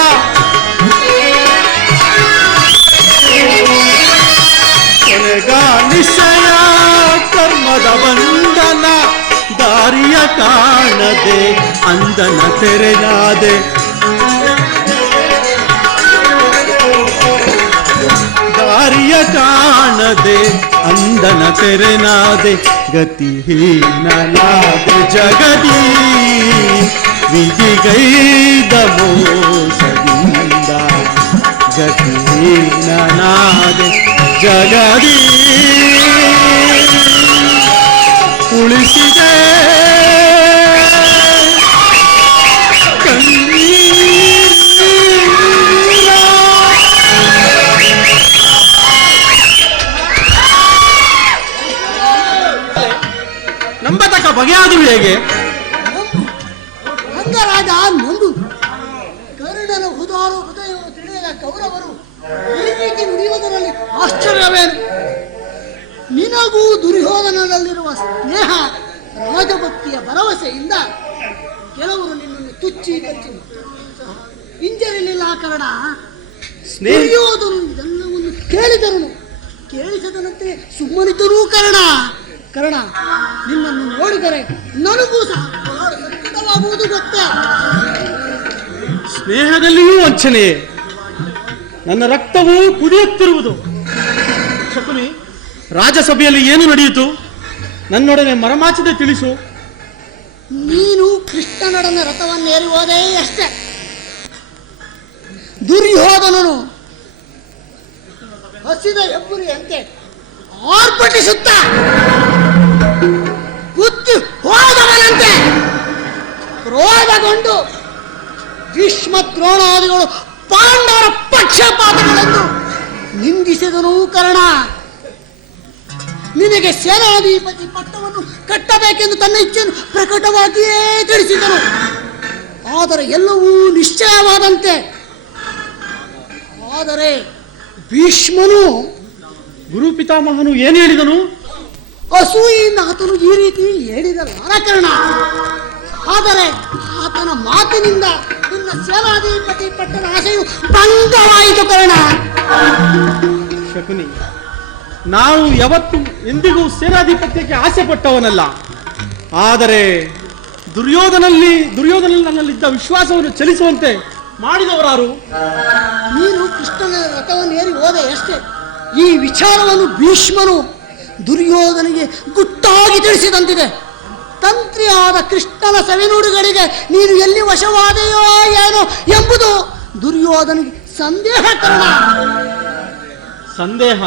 ಕೊನೆಗಾಣಿಸಯ ಕರ್ಮದ ಬಂಧನ, ದಾರಿಯ ಕಾಣದೆ ಅಂದನ ತೆರೆನಾದೆ, ದಾರಿಯ ಕಾಣದೆ ಅಂದನ ತೆರೆನಾದೆ, ಗತಿಹೀನನಾದೆ ಜಗದಿ ವಿಧಿಗೈದ ಮೋಸದಿಂದ, ಗತಿಹೀನನಾದೆ ಜಗದಿ ಉಳಿಸಿದೆ ನಂಬತಕ್ಕ ಬಗೆಯಾದರೂ ಹೇಗೆ? ಅಂಗರಾಜ ನಂಬು. ಕರುಣನ ಹುದಾರು ಹೃದಯವನ್ನು ತಿಳಿಯದ ಕೌರವರು ಈ ರೀತಿ ನುಡಿಯುವುದರಲ್ಲಿ ಆಶ್ಚರ್ಯವೇನು? ನಿನಗೂ ದುರ್ಯೋಧನದಲ್ಲಿರುವ ಸ್ನೇಹ ರಾಜಭಕ್ತಿಯ ಭರವಸೆಯಿಂದ ಕೆಲವರು ನಿನ್ನನ್ನು ತುಚ್ಚೀಕರಿಸಿ ಹಿಂಜರಿಲಿಲ್ಲ ಕಾರಣ ದುರ್ಯೋಧನು ಇದೆಲ್ಲವನ್ನು ಕೇಳಿದನು. ಕೇಳಿಸದನಂತೆ ಸುಮ್ಮನಿದ್ದರೂ ಕರ್ಣ ನಿನ್ನನ್ನು ನೋಡಿದರೆ ನನಗೂ ಸಹ ಬಹಳ ಸಂಕಟವಾಗುವುದು ಗೊತ್ತೇ. ಸ್ನೇಹದಲ್ಲಿಯೂ ವಂಚನೆ, ನನ್ನ ರಕ್ತವೂ ಕುದಿಯುತ್ತಿರುವುದು. ಶಕುನಿ, ರಾಜಸಭೆಯಲ್ಲಿ ಏನು ನಡೆಯಿತು? ನನ್ನೊಡನೆ ಮರಮಾಚದೆ ತಿಳಿಸು. ನೀನು ಕೃಷ್ಣನೊಡನೆ ರಥವನ್ನೇರಿ ಹೋದೇ ಅಷ್ಟೇ. ದುರ್ಯೋಧನನು ಹಸಿದ ಹೆಬ್ಬುರಿಯಂತೆ ಆರ್ಭಟಿಸುತ್ತ ಬುದ್ಧಿ ಹೋದವನಂತೆ ಕ್ರೋಧಗೊಂಡು ಭೀಷ್ಮ ದ್ರೋಣಾದಿಗಳು ಪಾಂಡವರ ಪಕ್ಷಪಾತಗಳನ್ನು ನಿಂದಿಸಿದನು ಕರ್ಣ. ನಿನಗೆ ಸೇನಾಧಿಪತಿ ಪಟ್ಟವನ್ನು ಕಟ್ಟಬೇಕೆಂದು ತನ್ನ ಇಚ್ಛೆಯನ್ನು ಪ್ರಕಟವಾಗಿಯೇ ತಿಳಿಸಿದನು. ಆದರೆ ಎಲ್ಲವೂ ನಿಶ್ಚಯವಾದಂತೆ. ಆದರೆ ಭೀಷ್ಮನು ಗುರು ಪಿತಾಮಹನು ಏನು ಹೇಳಿದನು? ಅಸೂಯಿಂದ ಆತನು ಈ ರೀತಿ ಹೇಳಿದಲ್ಲ ಕರ್ಣ. ಆದರೆ ಆತನ ಮಾತಿನಿಂದ ನಿನ್ನ ಸೇನಾಧಿಪತಿ ಪಟ್ಟದ ಆಸೆಯು ಭಂಗವಾಯಿತು ಕರ್ಣ. ಶಕುನಿ, ನಾವು ಯಾವತ್ತು ಎಂದಿಗೂ ಸೇನಾಧಿಪತ್ಯಕ್ಕೆ ಆಸೆ ಪಟ್ಟವನಲ್ಲ. ಆದರೆ ದುರ್ಯೋಧನಲ್ಲಿ ನನ್ನಲ್ಲಿದ್ದ ವಿಶ್ವಾಸವನ್ನು ಚಲಿಸುವಂತೆ ಮಾಡಿದವರಾರು? ನೀನು ಕೃಷ್ಣನ ರಥವನ್ನು ಏರಿ ಹೋದೆ ಅಷ್ಟೇ. ಈ ವಿಚಾರವನ್ನು ಭೀಷ್ಮನು ದುರ್ಯೋಧನಿಗೆ ಗುಟ್ಟಾಗಿ ತಿಳಿಸಿದಂತಿದೆ. ತಂತ್ರಿಯಾದ ಕೃಷ್ಣನ ಸವಿನುಡಿಗಳಿಗೆ ನೀನು ಎಲ್ಲಿ ವಶವಾದೆಯೋ ಏನೋ ಎಂಬುದು ದುರ್ಯೋಧನಿಗೆ ಸಂದೇಹ ಕಾರಣ. ಸಂದೇಹ?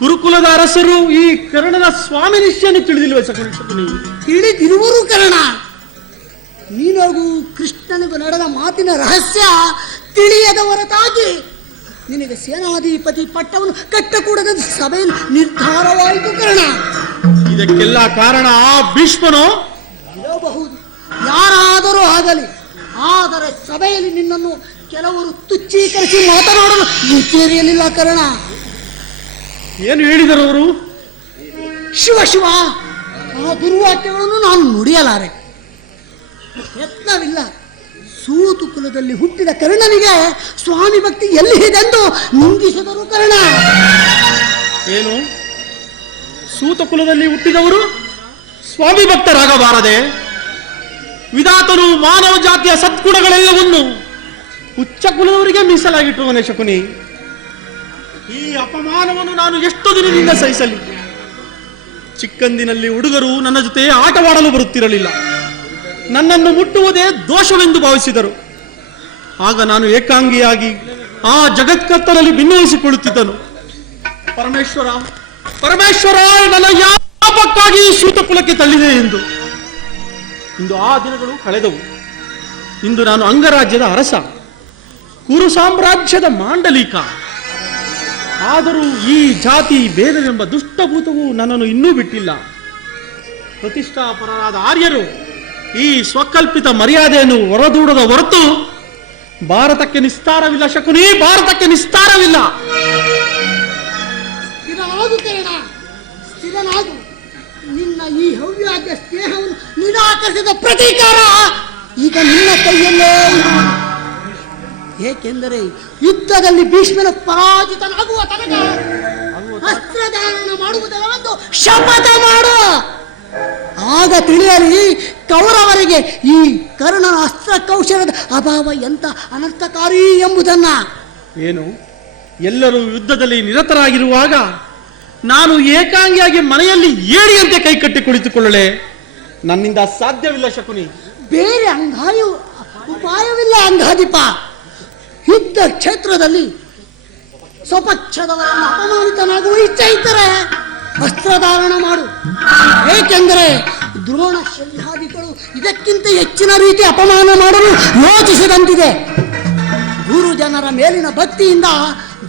ಗುರುಕುಲದ ಅರಸರು ಈ ಕರ್ಣನ ಸ್ವಾಮಿ ನಿಶ್ಚಯನ್ನು ತಿಳಿದಿಲ್ವ ಶಕುನಿ? ತಿಳಿದಿರುವರು ಕರ್ಣ. ನೀನಾಗೂ ಕೃಷ್ಣನಿಗೂ ನಡೆದ ಮಾತಿನ ರಹಸ್ಯ ತಿಳಿಯದ ಹೊರತಾಗಿ ನಿನಗೆ ಸೇನಾಧಿಪತಿ ಪಟ್ಟವನ್ನು ಕಟ್ಟಕೂಡದ ಸಭೆಯಲ್ಲಿ ನಿರ್ಧಾರವಾಯಿತು ಕರ್ಣ. ಇದಕ್ಕೆಲ್ಲ ಕಾರಣ ಆ ಭೀಷ್ಮನು ಇರಬಹುದು, ಯಾರಾದರೂ ಆಗಲಿ. ಆದರೆ ಸಭೆಯಲ್ಲಿ ನಿನ್ನನ್ನು ಕೆಲವರು ತುಚ್ಛೀಕರಿಸಿ ಮಾತನಾಡಲು ಮುಚ್ಚೇರಿಯಲಿಲ್ಲ ಕರ್ಣ. ಏನು ಹೇಳಿದರು ಅವರು? ಶಿವ ಶಿವ, ಆ ದುರ್ವಾಕ್ಯಗಳನ್ನು ನಾನು ನುಡಿಯಲಾರೆ. ಯತ್ನವಿಲ್ಲ. ಸೂತು ಕುಲದಲ್ಲಿ ಹುಟ್ಟಿದ ಕರ್ಣನಿಗೆ ಸ್ವಾಮಿ ಭಕ್ತಿ ಎಲ್ಲಿ ಇದೆಂದು ನಿಂದಿಸಿದರು ಕರ್ಣ. ಏನು? ಸೂತ ಕುಲದಲ್ಲಿ ಹುಟ್ಟಿದವರು ಸ್ವಾಮಿ ಭಕ್ತರಾಗಬಾರದೆ? ವಿಧಾತನು ಮಾನವ ಜಾತಿಯ ಸದ್ಗುಣಗಳೆಲ್ಲವನ್ನು ಉಚ್ಚ ಕುಲದವರಿಗೆ ಮೀಸಲಾಗಿಟ್ಟುವನೇ ಶಕುನಿ. ಈ ಅಪಮಾನವನ್ನು ನಾನು ಎಷ್ಟು ದಿನದಿಂದ ಸಹಿಸಲಿ? ಚಿಕ್ಕಂದಿನಲ್ಲಿ ಹುಡುಗರು ನನ್ನ ಜೊತೆ ಆಟವಾಡಲು ಬರುತ್ತಿರಲಿಲ್ಲ. ನನ್ನನ್ನು ಮುಟ್ಟುವುದೇ ದೋಷವೆಂದು ಭಾವಿಸಿದರು. ಆಗ ನಾನು ಏಕಾಂಗಿಯಾಗಿ ಆ ಜಗತ್ಕರ್ತನಲ್ಲಿ ಭಿನ್ನವಿಸಿಕೊಳ್ಳುತ್ತಿದ್ದನು. ಪರಮೇಶ್ವರ ಪರಮೇಶ್ವರ, ನನ್ನ ಯಾಪಕ್ಕಾಗಿ ಸೂತ ಕುಲಕ್ಕೆ ತಳ್ಳಿದೆ ಎಂದು. ಇಂದು ಆ ದಿನಗಳು ಕಳೆದವು. ಇಂದು ನಾನು ಅಂಗರಾಜ್ಯದ ಅರಸ, ಕುರು ಸಾಮ್ರಾಜ್ಯದ ಮಾಂಡಲಿಕ. ಆದರೂ ಈ ಜಾತಿ ಭೇದವೆಂಬ ದುಷ್ಟಭೂತವು ನನ್ನನ್ನು ಇನ್ನೂ ಬಿಟ್ಟಿಲ್ಲ. ಪ್ರತಿಷ್ಠಾಪರರಾದ ಆರ್ಯರು ಈ ಸ್ವಕಲ್ಪಿತ ಮರ್ಯಾದೆಯನ್ನು ಹೊರದೂಡದ ಹೊರತು ಭಾರತಕ್ಕೆ ನಿಸ್ತಾರವಿಲ್ಲ ಶಕುನಿ, ಭಾರತಕ್ಕೆ ನಿಸ್ತಾರವಿಲ್ಲ. ಸ್ಥಿರನಾಗು ಕರ್ಣ, ಸ್ಥಿರನಾಗು. ನಿನ್ನ ಈ ಹವ್ಯಾಗ್ಯ ಸ್ನೇಹವನ್ನು ನಿರಾಕರಿಸಿದ ಪ್ರತೀಕಾರ ಈಗ ನಿನ್ನ ಕೈಯಲ್ಲೇ ಇರುವುದು. ಏಕೆಂದರೆ ಯುದ್ಧದಲ್ಲಿ ಭೀಷ್ಮನ ಪರಾಜಿತನಾಗುವ ತನಕ ಅಸ್ತ್ರದಾನ ಮಾಡುವುದೆಲ್ಲವೆಂದು ಶಪಥ ಮಾಡು. ಆಗ ತಿಳಿಯಲಿ ಕೌರವರಿಗೆ ಈ ಕರ್ಣನ ಅಸ್ತ್ರ ಕೌಶಲದ ಅಭಾವ ಎಂತ ಅನರ್ಥಕಾರಿ ಎಂಬುದನ್ನ. ಏನು? ಎಲ್ಲರೂ ಯುದ್ಧದಲ್ಲಿ ನಿರತರಾಗಿರುವಾಗ ನಾನು ಏಕಾಂಗಿಯಾಗಿ ಮನೆಯಲ್ಲಿ ಏಡಿಯಂತೆ ಕೈಕಟ್ಟಿ ಕುಳಿತುಕೊಳ್ಳಲೆ? ನನ್ನಿಂದ ಸಾಧ್ಯವಿಲ್ಲ ಶಕುನಿ. ಬೇರೆ ಉಪಾಯವಿಲ್ಲ ಅಂಗಾಧಿಪ. ಯುದ್ಧ ಕ್ಷೇತ್ರದಲ್ಲಿ ಸ್ವಪಕ್ಷದವರನ್ನು ಅಪಮಾನಿತನಾಗುವ ಇಚ್ಛೆ ಇದ್ದರೆ ಅಸ್ತ್ರಧಾರಣ ಮಾಡು. ಏಕೆಂದರೆ ದ್ರೋಣ ಶಲ್ಯಾದಿಗಳು ಇದಕ್ಕಿಂತ ಹೆಚ್ಚಿನ ರೀತಿ ಅಪಮಾನ ಮಾಡಲು ಯೋಚಿಸಿದಂತಿದೆ. ಗುರು ಜನರ ಮೇಲಿನ ಭಕ್ತಿಯಿಂದ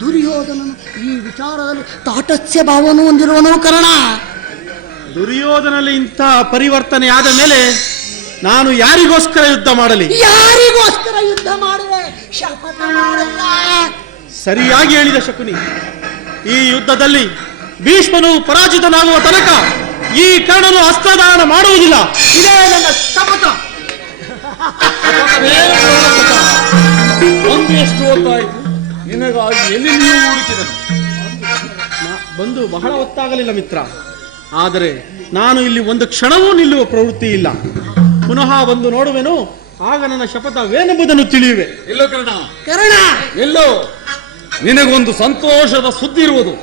ದುರ್ಯೋಧನನು ಈ ವಿಚಾರದಲ್ಲಿ ತಾಟಸ್ಯ ಭಾವವನ್ನು ಹೊಂದಿರುವನು ಕರ್ಣ. ದುರ್ಯೋಧನಲ್ಲಿ ಇಂಥ ಪರಿವರ್ತನೆ ಆದ ಮೇಲೆ ನಾನು ಯಾರಿಗೋಸ್ಕರ ಯುದ್ಧ ಮಾಡಲಿ? ಯಾರಿಗೋಸ್ಕರ ಯುದ್ಧ ಮಾಡುವೆ? ಶಪಥ ಮಾಡಲ್ಲ. ಸರಿಯಾಗಿ ಹೇಳಿದ ಶಕುನಿ. ಈ ಯುದ್ಧದಲ್ಲಿ ಭೀಷ್ಮನು ಪರಾಜಿತನಾಗುವ ತನಕ ಈ ಕರ್ಣನು ಅಸ್ತ್ರದಾನ ಮಾಡುವುದಿಲ್ಲ. ಇದೇ ನನ್ನ ಶಪಥ. ಎಷ್ಟು ಹೊತ್ತಾಯಿತು ನಿನಗಾಗಿ ಎಲ್ಲಿ ನೀವು ಹುಡುಕಿದನು? ಬಂದು ಬಹಳ ಹೊತ್ತಾಗಲಿಲ್ಲ ಮಿತ್ರ. ಆದರೆ ನಾನು ಇಲ್ಲಿ ಒಂದು ಕ್ಷಣವೂ ನಿಲ್ಲುವ ಪ್ರವೃತ್ತಿ ಇಲ್ಲ. ಪುನಃ ಬಂದು ನೋಡುವೆನು, ಆಗ ನನ್ನ ಶಪಥವೇನೆಂಬುದನ್ನು ತಿಳಿಯುವೆ. ಎಲ್ಲೋ ಕರ್ಣ, ಕರ್ಣ, ಎಲ್ಲೋ ನಿನಗೊಂದು ಸಂತೋಷದ ಸುದ್ದಿ ಇರುವುದು.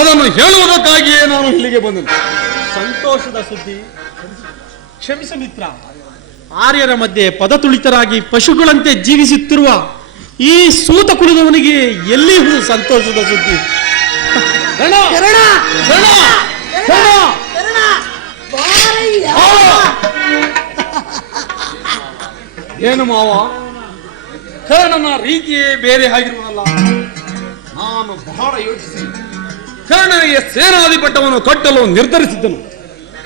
ಅದನ್ನು ಹೇಳುವುದಕ್ಕಾಗಿಯೇ ನಾನು ಇಲ್ಲಿಗೆ ಬಂದನು. ಸಂತೋಷದ ಸುದ್ದಿ? ಕ್ಷಮಿಸ ಮಿತ್ರ. ಆರ್ಯರ ಮಧ್ಯೆ ಪದತುಳಿತರಾಗಿ ಪಶುಗಳಂತೆ ಜೀವಿಸುತ್ತಿರುವ ಈ ಸೂತ ಕುಲದವನಿಗೆ ಎಲ್ಲಿ ಸಂತೋಷದ ಸುದ್ದಿ? ಕರ್ಣ, ಕರ್ಣ, ಕರ್ಣ, ಕರ್ಣ, ಬಾರಯ್ಯ. ಏನು ಮಾವ, ಕರ್ಣನ ರೀತಿಯೇ ಬೇರೆ ಆಗಿರುವುದಲ್ಲ. ನಾನು ಬಹಳ ಯೋಚಿಸಿ ಕರ್ಣನಿಗೆ ಸೇನಾಧಿಪತ್ಯವನ್ನು ಕಟ್ಟಲು ನಿರ್ಧರಿಸಿದ್ದನು.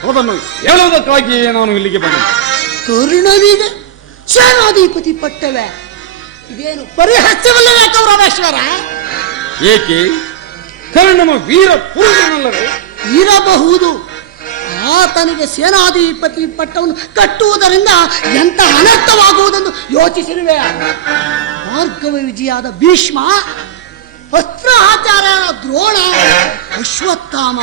ಅದನ್ನು ಹೇಳುವುದಕ್ಕಾಗಿಯೇ ನಾನು ಇಲ್ಲಿಗೆ ಬಂದನು. ಕರ್ಣನಿಗೆ ಸೇನಾಧಿಪತಿ ಪಟ್ಟವೆ? ಇದೇನು ಪರಿಹಾಸ್ಯವಲ್ಲವೇ ಕೌರವೇಶ್ವರ? ಏಕೆ? ಕರ್ಣನ ವೀರ ಪುರುಷನಲ್ಲವೇ? ಇರಬಹುದು. ಆತನಿಗೆ ಸೇನಾಧಿಪತಿ ಪಟ್ಟವನ್ನು ಕಟ್ಟುವುದರಿಂದ ಎಂತ ಅನರ್ಥವಾಗುವುದೆಂದು ಯೋಚಿಸಿರುವೆ. ಭಾರ್ಗವ ವಿಜಯಾದ ಭೀಷ್ಮ, ಅಸ್ತ್ರಾಚಾರ್ಯ ದ್ರೋಣ, ಅಶ್ವತ್ಥಾಮ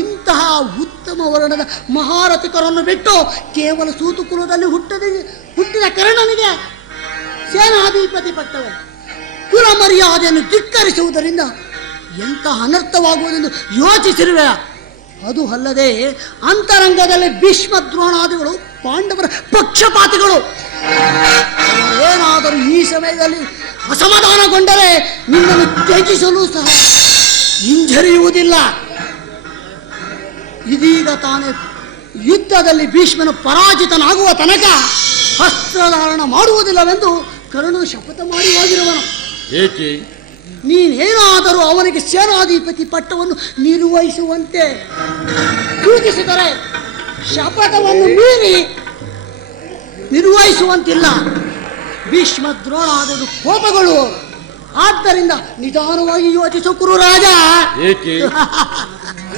ಇಂತಹ ಉತ್ತಮ ವರ್ಣದ ಮಹಾರಥಿಕರನ್ನು ಬಿಟ್ಟು ಕೇವಲ ಸೂತುಕುಲದಲ್ಲಿ ಹುಟ್ಟಿದ ಕರ್ಣನಿಗೆ ಸೇನಾಧಿಪತಿ ಪಟ್ಟವೆ ಕುಲ ಮರ್ಯಾದೆಯನ್ನು ಧಿಕ್ಕರಿಸುವುದರಿಂದ ಎಂತ ಅನರ್ಥವಾಗುವುದೆಂದು ಯೋಚಿಸಿರುವೆ. ಅದು ಅಲ್ಲದೆ ಅಂತರಂಗದಲ್ಲಿ ಭೀಷ್ಮ ದ್ರೋಣಾದಿಗಳು ಪಾಂಡವರ ಪಕ್ಷಪಾತಿಗಳು. ಏನಾದರೂ ಈ ಸಮಯದಲ್ಲಿ ಅಸಮಾಧಾನಗೊಂಡರೆ ನಿನ್ನನ್ನು ತ್ಯಜಿಸಲು ಸಹ ಹಿಂಜರಿಯುವುದಿಲ್ಲ. ಇದೀಗ ತಾನೇ ಯುದ್ಧದಲ್ಲಿ ಭೀಷ್ಮನು ಪರಾಜಿತನಾಗುವ ತನಕ ಅಸ್ತ್ರಧಾರಣ ಮಾಡುವುದಿಲ್ಲವೆಂದು ಕರ್ಣನು ಶಪಥ ಮಾಡಿ ಹೋಗಿರುವನು. ಏಕೆ? ನೀನೇನಾದರೂ ಅವನಿಗೆ ಸೇನಾಧಿಪತಿ ಪಟ್ಟವನ್ನು ನಿರ್ವಹಿಸುವಂತೆ ಸೂಚಿಸಿದರೆ ಶಪಥವನ್ನು ಮೀರಿ ನಿರ್ವಹಿಸುವಂತಿಲ್ಲ. ಭೀಷ್ಮ ದ್ರೋಣಾದರೂ ಕೋಪಗಳು. ಆದ್ದರಿಂದ ನಿಧಾನವಾಗಿ ಯೋಚಿಸು ಕುರು ರಾಜ. ಏಕೆ?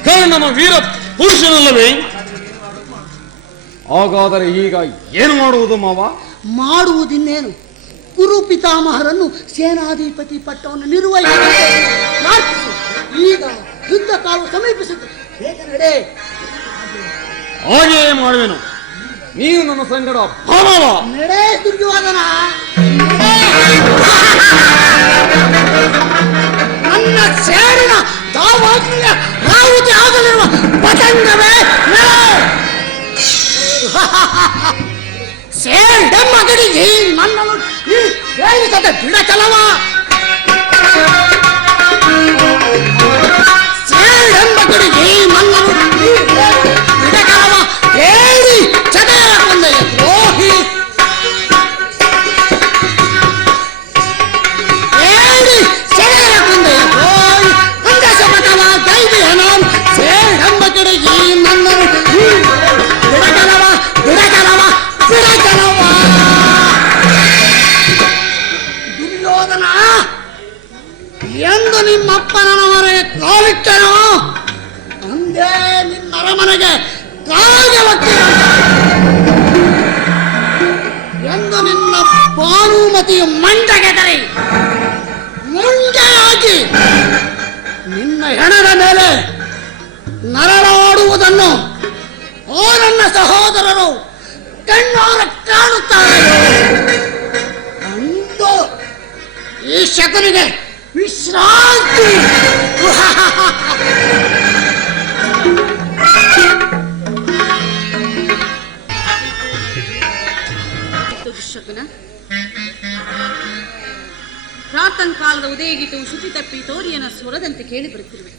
ಕರ್ಣನ ವೀರ ಪುರುಷನಲ್ಲವೇ? ಹಾಗಾದರೆ ಈಗ ಏನು ಮಾಡುವುದು ಮಾವ? ಮಾಡುವುದಿನ್ನೇನು, ಕುರು ಪಿತಾಮಹರನ್ನು ಸೇನಾಧಿಪತಿ ಪಟ್ಟವನ್ನು ನಿರ್ವಹಿಸುವಂತೆ ಪ್ರಾರ್ಥಿಸು. ಈಗ ಯುದ್ಧ ಕಾಲ ಸಮೀಪಿಸಿತು, ಬೇಗ ನಡೆ. ಹಾಗೆಯೇ ಮಾಡುವೆನು. ನೀನು ನನ್ನ ಸಂಗಡ ಭಾವ. ನಡೆ ದುರ್ಯೋಧನ. ನನ್ನ ಸೇಡಿನ ದಾವಾಗ್ನಿಯ ರಾಹುತಿ ಆಗಲಿರುವ ಪತಂಗವೇ ಸೇಡೆಂಬ ಗಡಿಗೆ ನನ್ನನ್ನು ಬೇಯಿಸದೆ ಬಿಡಚಲವ. ಸೇಡೆಂಬ ಗಡಿಗೆ ನನ್ನನ್ನು ಬಿಡಚಲವ. ಹೇಳಿ ಚದೇರ ಕೊಂದೆಯ ದ್ರೋಹಿ. ಹೇಳಿ ಚದೇರ ಕೊಂದೆಯ ದ್ರೋಹಿ. ಅಂದ ಸಮತವ ಗೈದೆಯ ನಾನು ಸೇಡೆಂಬ ಗಡಿಗೆ ನನ್ನನ್ನು ಬಿಡಚಲವ ಬಿಡಚಲವ ಬಿಡಚಲವ. ದುರ್ಯೋಧನ, ಎಂದು ನಿಮ್ಮಪ್ಪನವರೆಗೆ ಕಾಲಿಟ್ಟನೋ ಅಂದೇ ನಿನ್ನ ಅರಮನೆಗೆ ಕಾಗೆ ಎಂದು ನಿನ್ನ ಭಾನುಮತಿಯು ಮಂಡಗೆದರಿ ಮುಂಡೆಯಾಗಿ ನಿನ್ನ ಹೆಣದ ಮೇಲೆ ನರಳಾಡುವುದನ್ನು ಓ ನನ್ನ ಸಹೋದರರು ಕಣ್ಣಾರ ಕಾಣುತ್ತಾರೆ. ಅಂದು ಈ ಶಕುನಿಗೆ ವಿಶ್ರಾಂತಿ. ದುಶ್ಶಕುನ, ಪ್ರಾತಃಕಾಲದ ಉದಯಗೀತವು ಶ್ರುತಿ ತಪ್ಪಿ ತೋರಿಯನ ಸ್ವರದಂತೆ ಕೇಳಿ ಬರುತ್ತಿರುವೆ.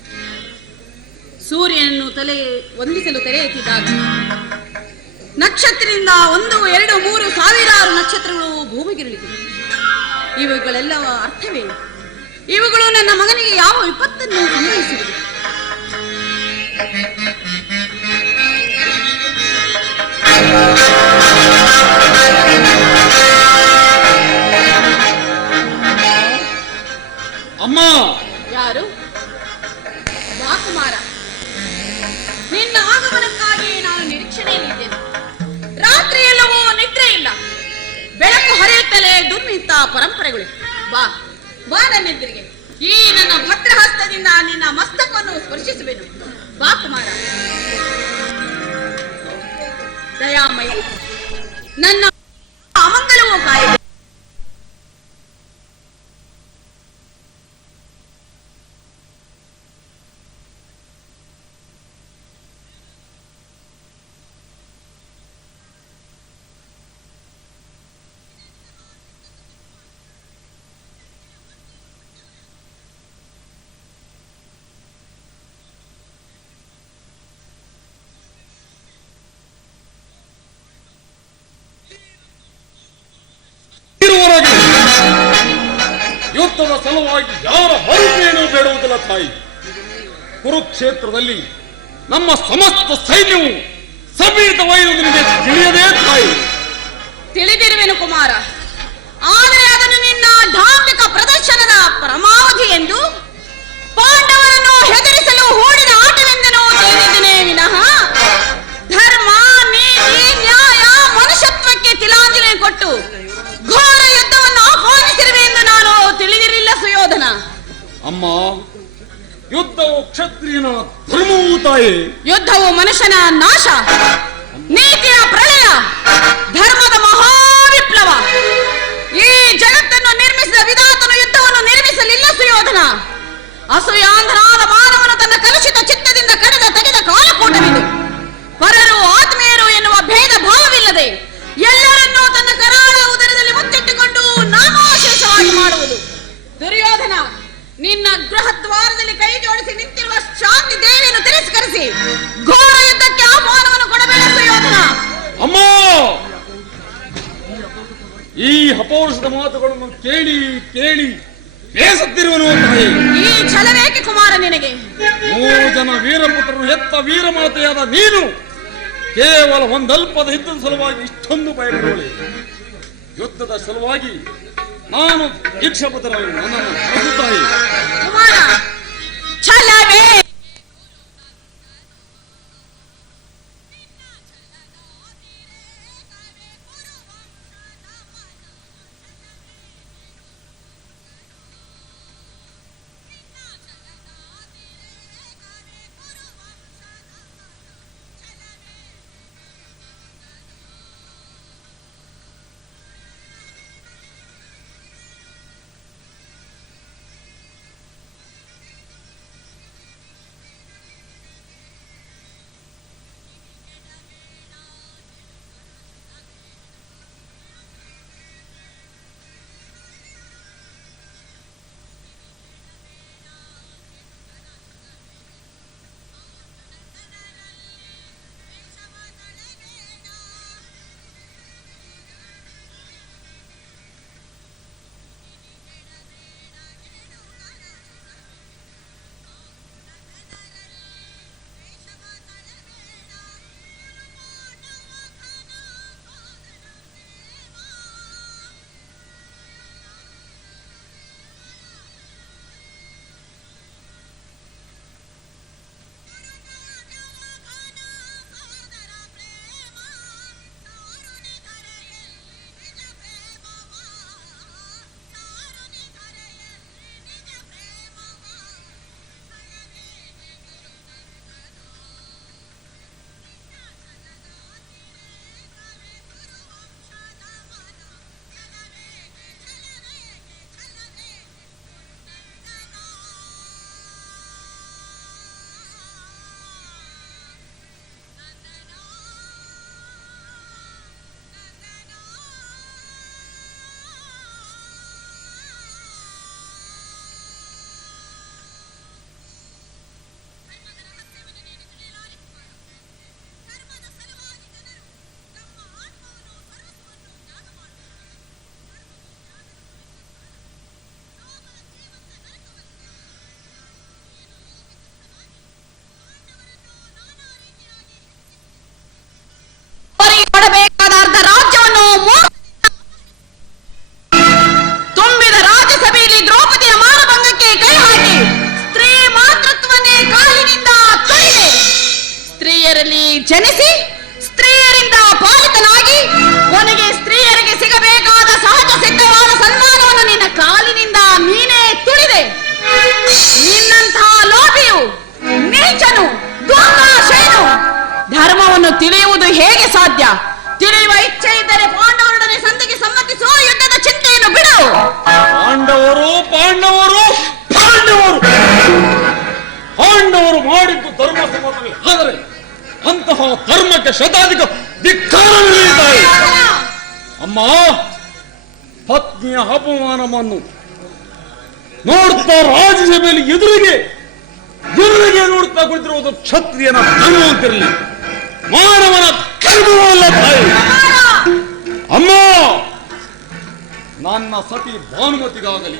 ಸೂರ್ಯನನ್ನು ತಲೆ ವಂದಿಸಲು ತೆರೆ ಎತ್ತಿದಾಗ ನಕ್ಷತ್ರದಿಂದ 1, 2, 3 ಸಾವಿರಾರು ನಕ್ಷತ್ರಗಳು ಭೂಮಿಗಿರಲಿವೆ. ಇವುಗಳೆಲ್ಲ ಅರ್ಥವೇನು? ಇವುಗಳು ನನ್ನ ಮಗನಿಗೆ ಯಾವ ವಿಪತ್ತನ್ನು ಸಂಭವಿಸುವುದು? ಅಮ್ಮ. ಯಾರು? ಬಾ ಕುಮಾರ, ನಿನ್ನ ಆಗಮನಕ್ಕಾಗಿ ನಾನು ನಿರೀಕ್ಷಣೆಯಲ್ಲಿದ್ದೇನೆ. ರಾತ್ರಿ ಎಲ್ಲವೂ ನಿದ್ರೆ ಇಲ್ಲ, ಬೆಳಕು ಹರಿಯುತ್ತಲೇ ದುರ್ನಿಂತ ಪರಂಪರೆಗಳು. ಬಾ ಬಾ ನನ್ನೆದುರಿಗೆ. ಈ ನನ್ನ ಭದ್ರಹಸ್ತದಿಂದ ನಿನ್ನ ಮಸ್ತಕವನ್ನು ಸ್ಪರ್ಶಿಸುವೆನು. ಬಾ ಕುಮಾರ. ದಯಾಮಯ, ನನ್ನ ಅಮಂಗಲವೂ ಕಾಯ. ಯುದ್ಧದ ಸಲುವಾಗಿ ಯಾರ ಹರಕೆಯನ್ನು ಬೇಡುವುದಿಲ್ಲ ತಾಯಿ. ಕುರುಕ್ಷೇತ್ರದಲ್ಲಿ ನಮ್ಮ ಸಮಸ್ತ ಸೈನ್ಯವು ಸಬೀತವಾಯಿತು ನಿಮಗೆ ತಿಳಿಯದೇ ತಾಯಿ? ತಿಳಿದಿರುವೆನು ಕುಮಾರ, ಆದರೆ ಅದನ್ನು ನಿನ್ನ ಧಾರ್ಮಿಕ ಪ್ರದರ್ಶನದ ಪರಮಾವಧಿ ಎಂದು ಪಾಂಡವರನ್ನು ಅಮ್ಮ, ಯುದ್ಧವು ಕ್ಷತ್ರಿಯನ ಧರ್ಮವೂ ತಾಯಿ. ಯುದ್ಧವು ಮನುಷ್ಯನ ನಾಶ, ನೀತಿಯ ಪ್ರಳಯ, ಧರ್ಮದ ಮಹಾವಿಪ್ಲವ. ಈ ಜಗತ್ತನ್ನು ನಿರ್ಮಿಸಿದ ವಿಧಾತನು ಯುದ್ಧವನ್ನು ನಿರ್ಮಿಸಲಿಲ್ಲ ಸುಯೋಧನ. ಅಸೂಯಾಂಧನಾದ ಮಾನವನು ತನ್ನ ಕಲುಷಿತ ಚಿತ್ತದಿಂದ ಕಡಿದ ತೆಗೆದ ಕಾಲಕೂಟವಿದು. ಪರರು ಆತ್ಮೀಯರು ಎನ್ನುವ ಭೇದ ಭಾವವಿಲ್ಲದೆ ಎಲ್ಲರನ್ನೂ ತನ್ನ ಕರಾಳ ಉದರದಲ್ಲಿ ಮುತ್ತಿಟ್ಟುಕೊಂಡು ನಾಮಾಶೇಷವಾಗಿ ಮಾಡುವುದು. ದುರ್ಯೋಧನ, ನಿನ್ನ ಗೃಹದ್ವಾರದಲ್ಲಿ ಕೈ ಜೋಡಿಸಿ ನಿಂತಿರುವ ಶಾಂತಿ ದೇವಿಯನ್ನು ತಿರಸ್ಕರಿಸಿ ಘೋರ ಯುದ್ಧಕ್ಕೆ ಆಹ್ವಾನವನ್ನು ಕೊಡಬೇಡ ಸುಯೋಧನ. ಅಮ್ಮ, ಈ ಅಪೌರುಷದ ಮಾತುಗಳನ್ನು ಕೇಳಿ ಕೇಳಿ ಬೇಸತ್ತಿರುವನು ತಾಯಿ. ಈ ಛಲವೇಕೆ ಕುಮಾರ ನಿನಗೆ? 3 ಜನ ವೀರಪುತ್ರರು ಹೆತ್ತ ವೀರಮಾತೆಯಾದ ನೀನು ಕೇವಲ ಒಂದಲ್ಪದ ಯುದ್ಧದ ಸಲುವಾಗಿ ಇಷ್ಟೊಂದು ಭಯಪಡುವಳೆ. ಯುದ್ಧದ ಸಲುವಾಗಿ ನಾನು ದೀಕ್ಷಾಪುತ್ರರಾಗಿ ನನ್ನನ್ನು ತಾಯಿ. ಕುಮಾರ, ಛಲವೇ ಕೊಡಬೇಕಾದ ಅರ್ಧ ರಾಜ್ಯವನ್ನು ತುಂಬಿದ ರಾಜ್ಯಸಭೆಯಲ್ಲಿ ದ್ರೌಪದಿಯ ಮಾನಭಂಗಕ್ಕೆ ಕೈ ಹಾಕಿ ಸ್ತ್ರೀ ಮಾತೃತ್ವವನ್ನೇ ಕಾಲಿನಿಂದ ತೊಳೆದೆ. ಸ್ತ್ರೀಯರಲ್ಲಿ ಜನಿಸಿ ಸ್ತ್ರೀಯರಿಂದ ಪಾಲಿತನಾಗಿ ಕೊನೆಗೆ ಸ್ತ್ರೀಯರಿಗೆ ಸಿಗಬೇಕಾದ ಸಹಜ ಸಿದ್ಧವಾದ ಸನ್ಮಾನವನ್ನು ನಿನ್ನ ಕಾಲಿನಿಂದ ನೀನೇ ತುಳಿದೆ. ನಿನ್ನಂತಹ ಲೋಭಿಯು, ನೀಚನು, ದುರ್ಗಾಶಯನು ಧರ್ಮವನ್ನು ತಿಳಿಯುವುದು ಹೇಗೆ ಸಾಧ್ಯ? ತಿಳಿಯುವ ಇಚ್ಛೆ ಇದ್ದರೆ ಪಾಂಡವರೊಡನೆ ಸಂಧಿಗೆ ಸಮ್ಮತಿಸುವ ಯುದ್ಧದ ಚಿಂತೆಯನ್ನು ಬಿಡು. ಪಾಂಡವರು ಪಾಂಡವರು ಪಾಂಡವರು ಪಾಂಡವರು ಮಾಡಿದ್ದು ಧರ್ಮ ಸಮ್ಮತವೇ. ಆದರೆ ಅಂತಹ ಧರ್ಮಕ್ಕೆ ಶತಾಧಿಕ ಧಿಕ್ಕಾರವಿರುತ್ತಾರೆ. ಅಮ್ಮ, ಪತ್ನಿಯ ಅಪಮಾನವನ್ನು ನೋಡ್ತಾ ರಾಜ್ಯಸಭೆಯಲ್ಲಿ ಎದುರಿಗೆ ನೋಡ್ತಾ ಕುಳಿತಿರುವುದು ಕ್ಷತ್ರಿಯನ ಧರ್ಮ ಅಂತಿರಲಿ, ಮಾನವನ ಧರ್ಮವಲ್ಲ ತಾಯಿ. ಅಮ್ಮ, ನನ್ನ ಸತಿ ಭಾನುಮತಿಗಾಗಲಿ,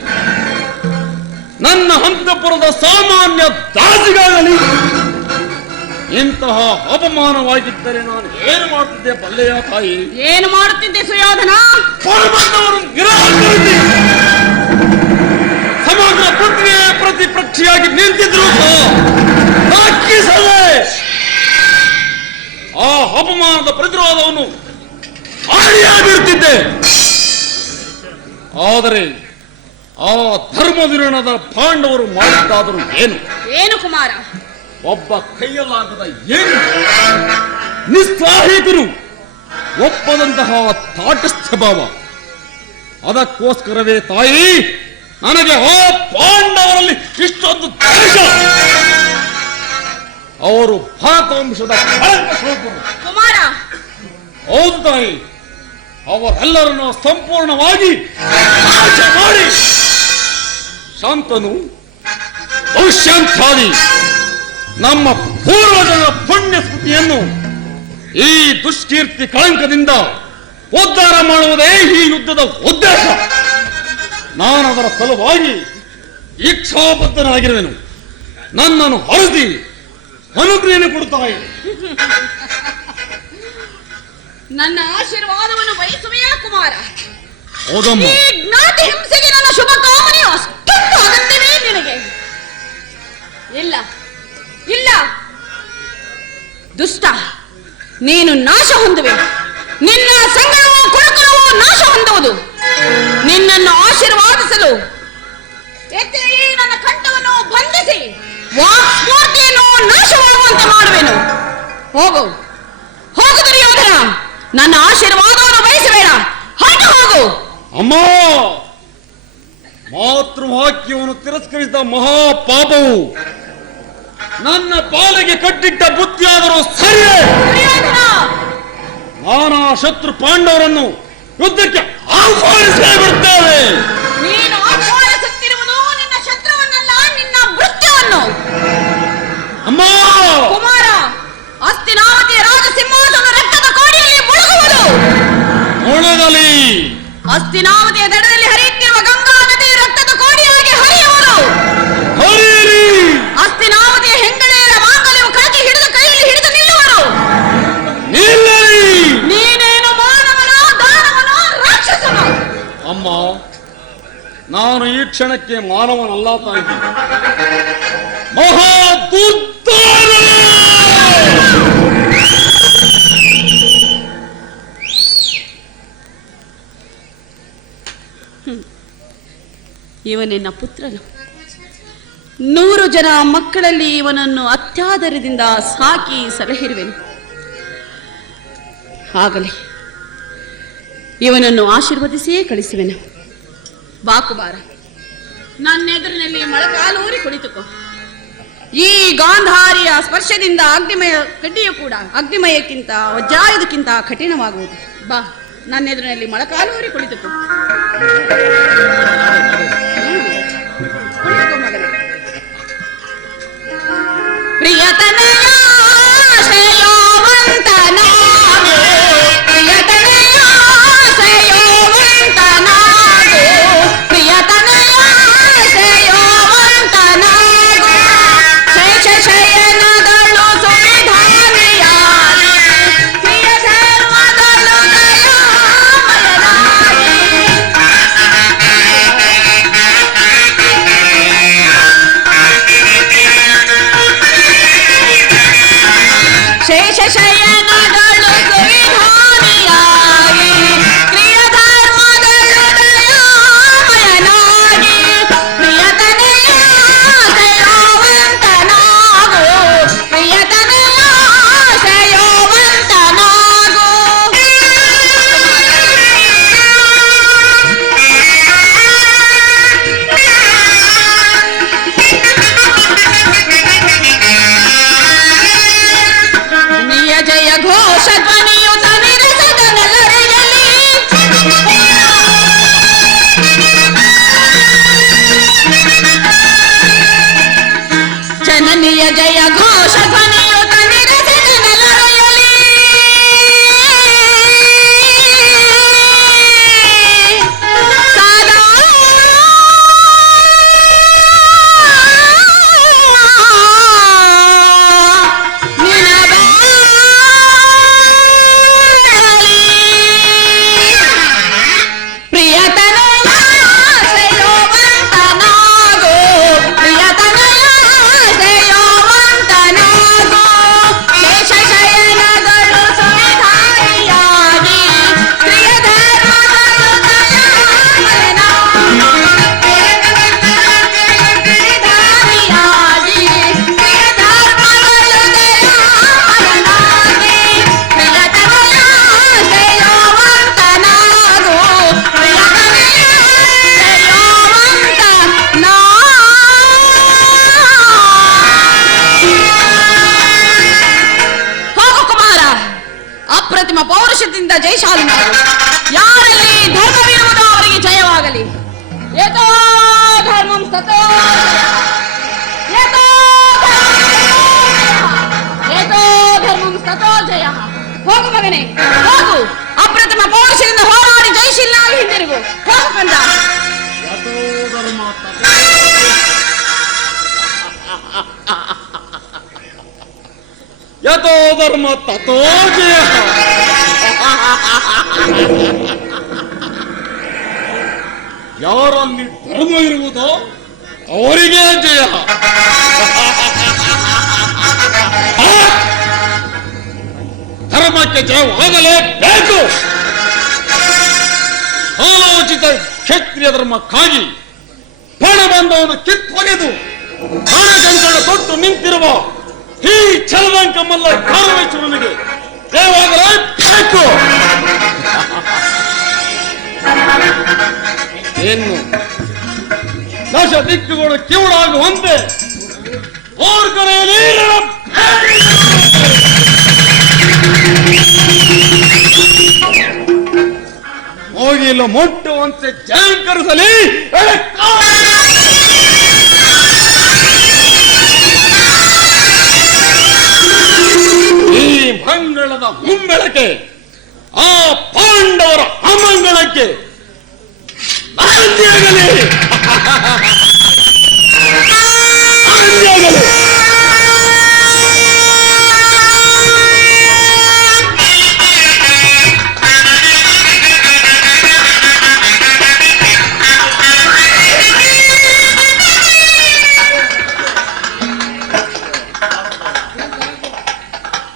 ನನ್ನ ಅಂತಃಪುರದ ಸಾಮಾನ್ಯ ದಾಸಿಗಾಗಲಿ ಇಂತಹ ಅಪಮಾನವಾಗಿದ್ದರೆ ನಾನು ಏನು ಮಾಡುತ್ತಿದ್ದೆ ಬಲ್ಲೆಯ ತಾಯಿ? ಏನು ಮಾಡುತ್ತಿದ್ದೆ ಸುಯೋಧನ? ಪರಮಣ್ಣವರು ನಿರಾಕರಿಸಿ ಸಮಗ್ರ ಪೃಥ್ವಿಯೇ ಪ್ರತಿಪಕ್ಷಿಯಾಗಿ ನಿಂತಿದ್ರು ಸಾಕಿಸದೆ ಆ ಅಪಮಾನದ ಪ್ರತಿರೋಧವನ್ನು ಆಡಿಯಾಗಿರುತ್ತಿದ್ದೆ. ಆದರೆ ಆ ಧರ್ಮವಿರಣದ ಪಾಂಡವರು ಮಾಡಿದ್ದಾದರೂ ಏನು? ಏನು ಕುಮಾರ? ಒಬ್ಬ ಕೈಯಲ್ಲಾಗದ ಏನು ನಿಸ್ಸಾಹಿತರು ಒಪ್ಪದಂತಹ ತಾಟಸ್ಥ್ಯ ಭಾವ. ಅದಕ್ಕೋಸ್ಕರವೇ ತಾಯಿ ನನಗೆ ಆ ಪಾಂಡವರಲ್ಲಿ ಇಷ್ಟೊಂದು ದ್ವೇಷ. ಅವರು ಭಾರತವಂಶದ ಕುಮಾರ. ಹೌದು ತಾಯಿ, ಅವರೆಲ್ಲರನ್ನು ಸಂಪೂರ್ಣವಾಗಿ ನಾಶ ಮಾಡಿ ಶಾಂತನು ಔಷಾಂತಾದಿ ನಮ್ಮ ಪೂರ್ವಜರ ಪುಣ್ಯ ಸ್ಮೃತಿಯನ್ನು ಈ ದುಷ್ಕೀರ್ತಿ ಕಳಂಕದಿಂದ ಉದ್ಧಾರ ಮಾಡುವುದೇ ಈ ಯುದ್ಧದ ಉದ್ದೇಶ. ನಾನು ಅದರ ಸಲುವಾಗಿ ಇಚ್ಛಾಬದ್ಧನಾಗಿರುವೆನು. ನನ್ನನ್ನು ಹೊರದಿ ಅನುಗ್ರಹ ಕೊಡುತ್ತಾಯಿ. ನನ್ನ ಆಶೀರ್ವಾದವನ್ನು ಬಯಸುವೆಯಾ ಕುಮಾರ? ಹೌದಮ್ಮ. ಈ ಜ್ಞಾತಿ ಹಿಂಸೆಗೆ ನನ್ನ ಶುಭ ಕಾಮನೆಯು ಅಷ್ಟೊಂದು ಅಗತ್ಯವೇ ನಿನಗೆ? ಇಲ್ಲ ಇಲ್ಲ ದುಷ್ಟ, ನೀನು ನಾಶ ಹೊಂದುವೆ. ನಿನ್ನ ಸಂಗಡವೂ ಕುಡುಕಲವೂ ನಾಶ ಹೊಂದುವುದು. ನಿನ್ನನ್ನು ಆಶೀರ್ವಾದಿಸಲು ಎತ್ತಿ ನನ್ನ ಕಂಠವನ್ನು ಬಂಧಿಸಿ ವಾಕ್ಸ್ಫೂರ್ತಿಯನ್ನು ನಾಶವಾಗುವಂತೆ ಮಾಡುವೆನು. ಹೋಗು ಹೋಗು ದುರ್ಯೋಧನ, ನನ್ನ ಆಶೀರ್ವಾದವನ್ನು ಬಯಸಬೇಡ, ಹೊರಟು ಹೋಗು. ಅಮ್ಮ, ಮಾತೃವಾಕ್ಯವನ್ನು ತಿರಸ್ಕರಿಸಿದ ಮಹಾಪಾಪವು ನನ್ನ ಪಾಲಿಗೆ ಕಟ್ಟಿಟ್ಟ ಬುದ್ಧಿಯಾದರೂ ಸರಿಯೇ? ನಾನಾ ಶತ್ರು ಪಾಂಡವರನ್ನು ಯುದ್ಧಕ್ಕೆ ಆಹ್ವಾನಿಸೇ ಬಿಡುತ್ತೇವೆ. ನೀನು ಆಹ್ವಾನಿಸುತ್ತಿರುವುದು ನಿನ್ನ ಶತ್ರುವನ್ನಲ್ಲ, ನಿನ್ನ ಮೃತ್ಯುವನ್ನು. ಅಮ್ಮ ಕುಮಾರ, ಹಸ್ತಿನಾವತಿಯ ರಾಜ ಸಿಂಹಾಸನ ರಕ್ತದ ಕೋಡಿಯಲ್ಲಿ ಮುಳುಗುವುದು. ಮುಳುಗಲಿ. ಹಸ್ತಿನಾವತಿಯ ದಡದಲ್ಲಿ ಹರಿಯುತ್ತಿರುವ ಗಂಗಾ ನದಿ ರಕ್ತದ ಕೋಡಿಯಾಗಿ ಹರಿಯುವುದು. ಹರಿಯಿರಿ. ಹಸ್ತಿನಾವತಿಯ ಹೆಂಗಳೆಯರ ಮಾಂಗಲ್ಯವು ಕಳಚಿ ಹಿಡಿದು ಕೈಯಲ್ಲಿ ಹಿಡಿದು ನಿಲ್ಲುವರು. ನಿಲ್ಲಲಿ. ನೀನೇನು ಮಾನವನೋ ದಾನವನೋ ರಾಕ್ಷಸನೋ? ಅಮ್ಮ, ನಾನು ಈ ಕ್ಷಣಕ್ಕೆ ಮಾನವನಲ್ಲ ತಾಯಿ, ಮಹಾದುರ್ಧಾನ. ಇವನಿನ್ನ ಪುತ್ರನು. 100 ಜನ ಮಕ್ಕಳಲ್ಲಿ ಇವನನ್ನು ಅತ್ಯಾದರದಿಂದ ಸಾಕಿ ಸಲಹಿರುವೆನು. ಆಗಲಿ, ಇವನನ್ನು ಆಶೀರ್ವದಿಸಿಯೇ ಕಳಿಸುವೆನು. ಬಾಕುಬಾರ, ನನ್ನೆದುರಿನಲ್ಲಿ ಮೊಳಕಾಲೂರಿ ಕುಳಿತುಕೋ. ಈ ಗಾಂಧಾರಿಯ ಸ್ಪರ್ಶದಿಂದ ಅಗ್ನಿಮಯ ಕಡ್ಡಿಯು ಕೂಡ ಅಗ್ನಿಮಯಕ್ಕಿಂತ ವಜ್ರಾಯುಧಕ್ಕಿಂತ ಕಠಿಣವಾಗುವುದು. ಬಾ, ನನ್ನೆದುರಿನಲ್ಲಿ ಮೊಳಕಾಲೂರಿ ಕುಳಿತುಕೋ. ಕುಳಿತುಕೋ ಮಗನೇ. ಪ್ರಿಯತನಯ ಶ್ರೇಯೋವಂತನಾಗು, ಪ್ರಿಯತನಯ ಶ್ರೇಯೋವಂತನಾಗು, ಪ್ರಿಯತನಯ ಶ್ರೇಯೋವಂತನಾಗು. ಶೇಷ ಶಯನದಳು ಸುವಿಧಾನಿಯಾಗಿ, ಪ್ರಿಯ ಧರ್ಮದಳು ದಯಾಮಯನಾಗಿ. ಶೇಷ ಶಯನದಳು ಸುವಿಧಾನಿಯಾಗಿ, ಪ್ರಿಯ ಧರ್ಮದಳು ದಯಾಮಯನಾಗಿ. ಪ್ರಿಯತನೆಯ ಶ್ರೇಯೋವಂತನಾಗು, ಪ್ರಿಯತನೆಯ ಶ್ರೇಯೋವಂತನಾಗು. ನಿಯ ಜಯ ಘೋಷ ಧ್ವನಿಯು ತನಿರಸದನೆಲ್ಲರೆಯಲ್ಲಿ. ಜನನಿಯ ಜಯ ಘೋಷ ಧ್ವನಿಯು ತನಿರಸದನೆಲ್ಲರೆಯಲ್ಲಿ. ಸದಾ ಪ್ರಿಯತನಯ ಶ್ರೇಯೋವಂತನಾಗು, ಪ್ರಿಯತನಯ ಶ್ರೇಯೋವಂತನಾಗು. ಅಪ್ರತಿಮ ಪೌರುಷದಿಂದ ಜಯಶಾಲಿನಾಗಲಿ. ಯಾರಲ್ಲಿ ಧರ್ಮವಿರುವುದೋ ಅವರಿಗೆ ಜಯವಾಗಲಿ. ಏತೋ ಧರ್ಮಂ ತಥೋ ಏತೋ ಧರ್ಮಂ ತಥೋ ಜಯ. ಹೋಗು ಮಗನೇ, ಹೋಗು. ಅಪ್ರತಿಮ ಪೌರುಷದಿಂದ ಹೋರಾಡಿ ಜಯಶೀಲನಾಗಿ ಹಿಂದಿರುಗು. ಹೋಗು ಕಂದ. ಯಥೋ ಧರ್ಮ ತಥೋ ಜಯ. ಯಾರಲ್ಲಿ ಧರ್ಮ ಇರುವುದೋ ಅವರಿಗೆ ಜಯ. ಧರ್ಮಕ್ಕೆ ಜಯವಾಗಲೇಬೇಕು. ಆಲೋಚಿತ ಕ್ಷತ್ರಿಯ ಧರ್ಮಕ್ಕಾಗಿ ಪ್ರಾಣಬಂಧವನ್ನು ಕಿತ್ತೊಗೆದು ಪ್ರಾಣಕಂಕಣ ತೊಟ್ಟು ನಿಂತಿರುವ ಈ ಛಲದಂಕಮಲ್ಲ ಕಾರವೇಶ್ವರನಿಗೆ ಜಯವಾಗಲೇಬೇಕು. ಏನು ದಶ ದಿಕ್ಕುಗಳು ಕಿವುಡಾಗುವಂತೆ ಅವ್ರ ಕಡೆಯಲ್ಲಿ ಹೋಗಿಲ್ಲ ಮುಟ್ಟುವಂತೆ ಜಯಂಕರಿಸಲಿ. ಈ ಮಂಗಳದ ಮುಂಬೆಳಕೆ ಆ ಪಾಂಡವರ ಅಮಂಗಳಕ್ಕೆ ನಾಂದಿಯಾಗಲಿ.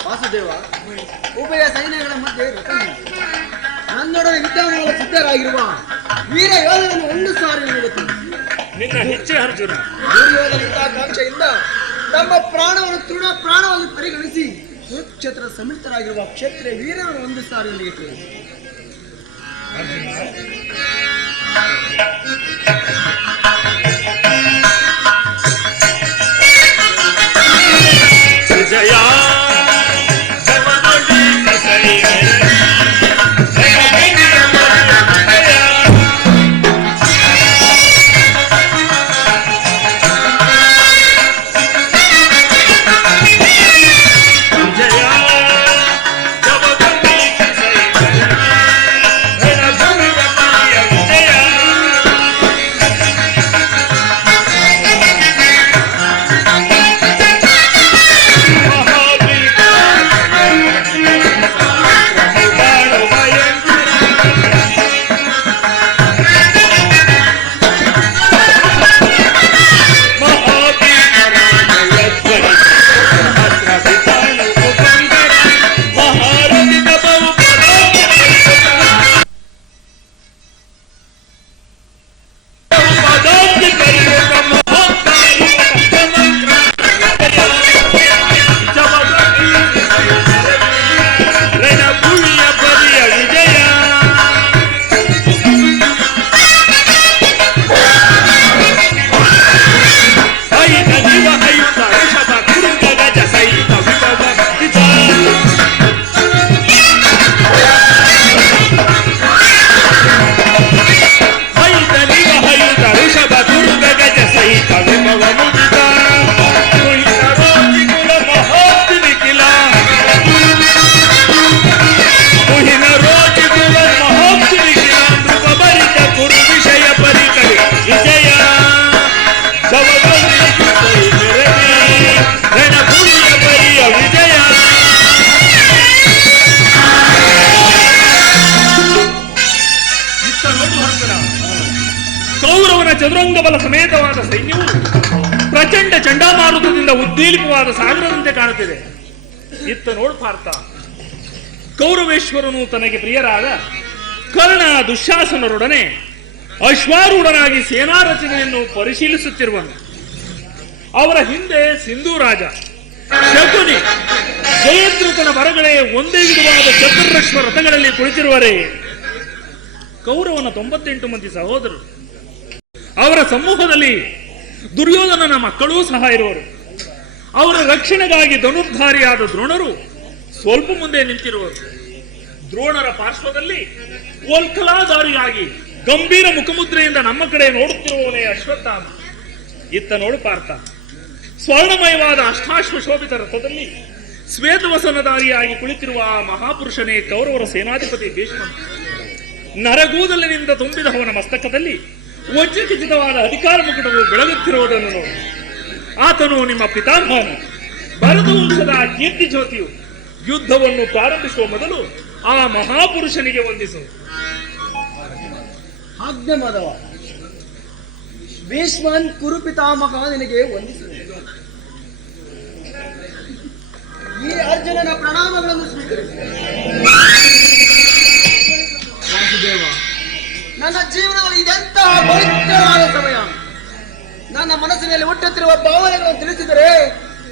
ವಾಸುದೇವ, ಉಭಯ ಸೈನ್ಯಗಳ ಮಧ್ಯೆ ನನ್ನೊಡನೆ ಯುದ್ಧ ಮಾಡಲು ಸಿದ್ಧರಾಗಿರುವ ವೀರ ಯೋಧನನ್ನು ಒಂದು ಸಾರಿ ನೋಡುತ್ತೇನೆ. ನಿನ್ನ ಹೆಚ್ಚೆ ಅರ್ಜುನ. ದುರ್ಯೋಧನ ಯುದ್ಧಾಕಾಂಕ್ಷೆಯಿಂದ ತಮ್ಮ ಪ್ರಾಣವನ್ನು ಪರಿಗಣಿಸಿ ಕುರುಕ್ಷೇತ್ರ ಸಮಿತರಾಗಿರುವ ಕ್ಷತ್ರಿಯ ವೀರರನ್ನು ಒಂದು ಸಾರಿ ನೀಡುತ್ತೇನೆ. ವಿಜಯ ಕೌರವನ ಚದುರಂಗ ಬಲ ಸಮೇತವಾದ ಸೈನ್ಯವು ಪ್ರಚಂಡ ಚಂಡಮಾರುತದಿಂದ ಉದ್ದೀಲಿಪವಾದ ಸಾಗರದಂತೆ ಕಾಣುತ್ತಿದೆ. ಇತ್ತ ನೋಡು ಪಾರ್ಥ, ಕೌರವೇಶ್ವರನು ತನಗೆ ಪ್ರಿಯರಾದ ಕರ್ಣ ದುಶ್ಯಾಸನರೊಡನೆ ಅಶ್ವಾರೂಢನಾಗಿ ಸೇನಾ ರಚನೆಯನ್ನು ಪರಿಶೀಲಿಸುತ್ತಿರುವನು. ಅವರ ಹಿಂದೆ ಸಿಂಧೂ ರಾಜ ಶಕುನಿ ಜಯದ್ರಥನ ಬರಗಳೇ ಒಂದೇ ವಿಧವಾದ ಚತುರ್ರಶ್ವ ರಥಗಳಲ್ಲಿ ಕುಳಿತಿರುವರೇ. ಕೌರವನ 98 ಮಂದಿ ಸಹೋದರರು, ಅವರ ಸಮೂಹದಲ್ಲಿ ದುರ್ಯೋಧನನ ಮಕ್ಕಳೂ ಸಹ ಇರುವರು. ಅವರ ರಕ್ಷಣೆಗಾಗಿ ಧನುರ್ಧಾರಿಯಾದ ದ್ರೋಣರು ಸ್ವಲ್ಪ ಮುಂದೆ ನಿಂತಿರುವರು. ದ್ರೋಣರ ಪಾರ್ಶ್ವದಲ್ಲಿ ಓಲ್ಕಲಾಧಾರಿಯಾಗಿ ಗಂಭೀರ ಮುಖಮುದ್ರೆಯಿಂದ ನಮ್ಮ ಕಡೆ ನೋಡುತ್ತಿರುವವನೇ ಅಶ್ವತ್ಥಾಮ. ಇತ್ತ ನೋಡು ಪಾರ್ಥ, ಸ್ವರ್ಣಮಯವಾದ ಅಷ್ಟಾಶ್ವ ಶೋಭಿತ ರಥದಲ್ಲಿ ಶ್ವೇತವಸನಧಾರಿಯಾಗಿ ಕುಳಿತಿರುವ ಆ ಮಹಾಪುರುಷನೇ ಕೌರವರ ಸೇನಾಧಿಪತಿ ಭೀಷ್ಮ. ನರಗೂದಲಿನಿಂದ ತುಂಬಿದವನ ಮಸ್ತಕದಲ್ಲಿ ವಜ್ರಖಚಿತವಾದ ಅಧಿಕಾರ ಮುಕುಟವು ಬೆಳಗುತ್ತಿರುವುದನ್ನು ನೋಡಿ. ಆತನು ನಿಮ್ಮ ಪಿತಾಮಹನು, ಭರತ ವಂಶದ ಕೀರ್ತಿ ಜ್ಯೋತಿಯು. ಯುದ್ಧವನ್ನು ಪ್ರಾರಂಭಿಸುವ ಮೊದಲು ಆ ಮಹಾಪುರುಷನಿಗೆ ವಂದಿಸು. ಆಜ್ಞೆ ಮಾಧವ. ಭೀಷ್ಮನ್ ಕುರು ಪಿತಾಮಹ ನಿನಗೆ ವಂದಿಸುವೆ. ಈ ಅರ್ಜುನನ ಪ್ರಣಾಮಗಳನ್ನು ಸ್ವೀಕರಿಸಿ. ವಾಸುದೇವ, ನನ್ನ ಜೀವನದಲ್ಲಿ ಇದೆಂತಹ ಪವಿತ್ರವಾದ ಸಮಯ. ನನ್ನ ಮನಸ್ಸಿನಲ್ಲಿ ಹುಟ್ಟುತ್ತಿರುವ ಭಾವನೆಗಳನ್ನು ತಿಳಿಸಿದರೆ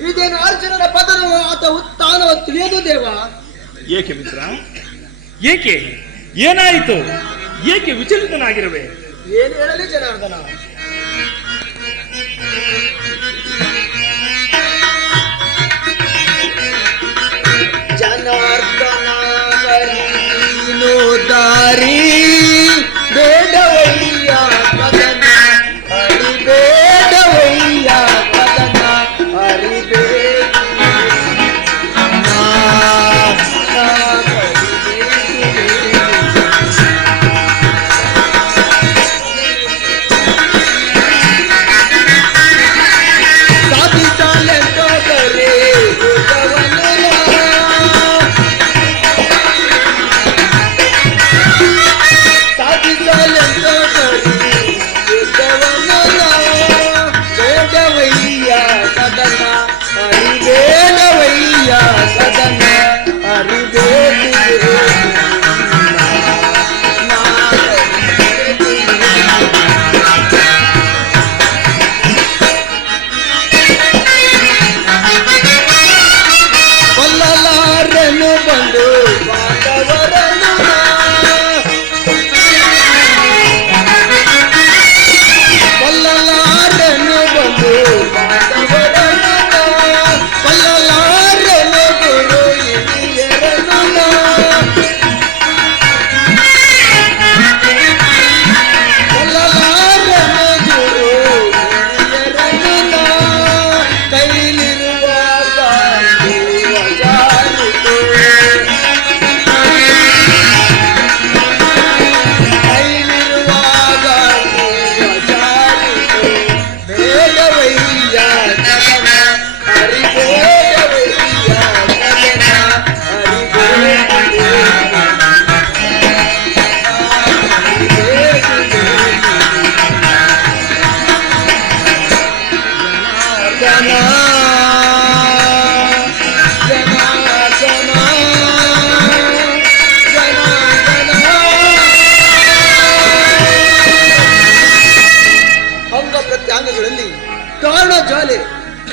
ಇದೇನು ಅರ್ಜುನನ ಪತನವೋ ಅಥವಾ ಉತ್ಥಾನವೋ ತಿಳಿಯದು ದೇವ. ಏಕೆ ಮಿತ್ರ, ಏಕೆ? ಏನಾಯಿತು? ಏಕೆ ವಿಚಲಿತನಾಗಿರುವೆ? ಏನು ಹೇಳಲಿ ಜನಾರ್ದನ? ಜನಾರ್ದನ ಕರೀನು ದಾರಿ ಬೇಡವಯ್ಯ ಕದನ ಹರಿಬೇಡವಯ್ಯ ಕದನ ಹರಿಬೇಡ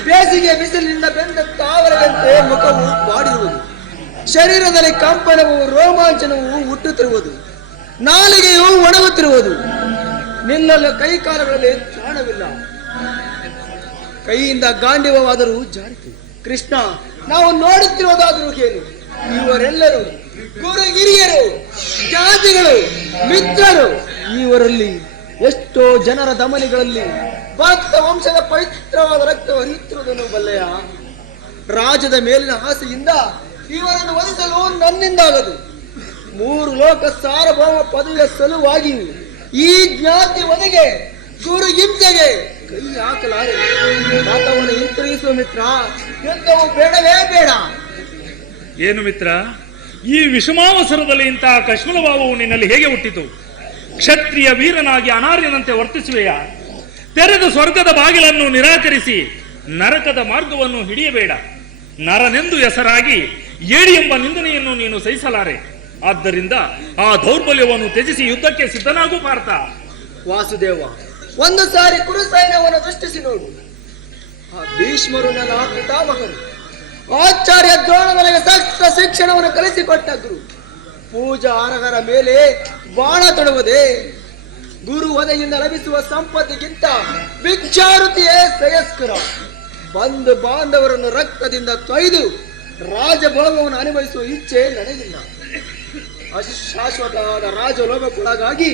ಬೇಸಿಗೆ ಬಿಸಿಲಿನಿಂದ ಬೆಂದ ತಾವರದಂತೆ ಮುಖವು ಬಾಡಿರುವುದು, ಶರೀರದಲ್ಲಿ ಕಂಪನವು ರೋಮಾಂಚನವು ಹುಟ್ಟುತ್ತಿರುವುದು, ನಾಲಿಗೆಯು ಒಣಗುತ್ತಿರುವುದು. ನಿನ್ನಲ್ಲ ಕೈ ಕಾಲಗಳಲ್ಲಿ ಚಾಣವಿಲ್ಲ, ಕೈಯಿಂದ ಗಾಂಡಿವವಾದರೂ ಜಾರಿತು. ಕೃಷ್ಣ, ನಾವು ನೋಡುತ್ತಿರುವುದಾದರೂ ಏನು? ಇವರೆಲ್ಲರೂ ಗುರು ಹಿರಿಯರು, ಜಾತಿಗಳು, ಮಿತ್ರರು. ಇವರಲ್ಲಿ ಎಷ್ಟೋ ಜನರ ಧಮನಿಗಳಲ್ಲಿ ಭಕ್ತ ವಂಶದ ಪವಿತ್ರವಾದ ರಕ್ತ ಹರಿಯುತ್ತಿರುವುದನ್ನು ಬಲ್ಲೆಯ. ರಾಜ್ಯದ ಮೇಲಿನ ಆಸೆಯಿಂದ ಇವರನ್ನು ವಧಿಸಲು ನನ್ನಿಂದಾಗದು. 3 ಲೋಕ ಸಾರ್ವಭೌಮ ಪದವಿಯ ಸಲುವಾಗಿಯೂ ಈ ಜ್ಞಾತಿ ವಧೆಗೆ, ಗುರು ಹಿಂಸೆಗೆ ಕೈ ಹಾಕಲಾರೆ. ಮತವನ್ನು ಹಿಂತಿರುಗಿಸುವ ಮಿತ್ರ, ಯುದ್ಧವು ಬೇಡವೇ ಬೇಡ. ಏನು ಮಿತ್ರ, ಈ ವಿಷಮಾವಸರದಲ್ಲಿ ಇಂತಹ ಕಶ್ಮಲ ಭಾವವು ನಿನ್ನಲ್ಲಿ ಹೇಗೆ ಹುಟ್ಟಿತು? ಕ್ಷತ್ರಿಯ ವೀರನಾಗಿ ಅನಾರ್ಯನಂತೆ ವರ್ತಿಸುವೆಯಾ? ತೆರೆದ ಸ್ವರ್ಗದ ಬಾಗಿಲನ್ನು ನಿರಾಕರಿಸಿ ನರಕದ ಮಾರ್ಗವನ್ನು ಹಿಡಿಯಬೇಡ. ನರನೆಂದು ಹೆಸರಾಗಿ ಏಡಿ ಎಂಬ ನಿಂದನೆಯನ್ನು ನೀನು ಸಹಿಸಲಾರೆ. ಆದ್ದರಿಂದ ಆ ದೌರ್ಬಲ್ಯವನ್ನು ತ್ಯಜಿಸಿ ಯುದ್ಧಕ್ಕೆ ಸಿದ್ಧನಾಗೂ ಪಾರ್ಥ. ವಾಸುದೇವ, ಒಂದು ಸಾರಿ ಕುರು ಸೈನ್ಯವನ್ನು ದೃಷ್ಟಿಸಿ ನೋಡು. ಆ ಭೀಷ್ಮರು ನನ್ನ ಪಿತಾಮಹರು, ಆಚಾರ್ಯ ದ್ರೋಣ ನನಗೆ ಸಕ್ತ ಶಿಕ್ಷಣವನ್ನು ಕಲಿಸಿಕೊಟ್ಟ ಗುರು. ಪೂಜಾ ಅರ್ಹರ ಮೇಲೆ ಬಾಣ ತೊಡುವುದೇ ಗುರು ವಧೆಯಿಂದ ಲಭಿಸುವ ಸಂಪತ್ತಿಗಿಂತ ಭಿಕ್ಷಾವೃತ್ತಿಯೇ ಶ್ರೇಯಸ್ಕರ. ಬಂಧು ಬಾಂಧವರನ್ನು ರಕ್ತದಿಂದ ತೊಯ್ದು ರಾಜಭೋಗವನ್ನು ಅನುಭವಿಸುವ ಇಚ್ಛೆ ನನಗಿಲ್ಲ. ಶಾಶ್ವತವಾದ ರಾಜಲೋಭಕ್ಕೊಳಗಾಗಿ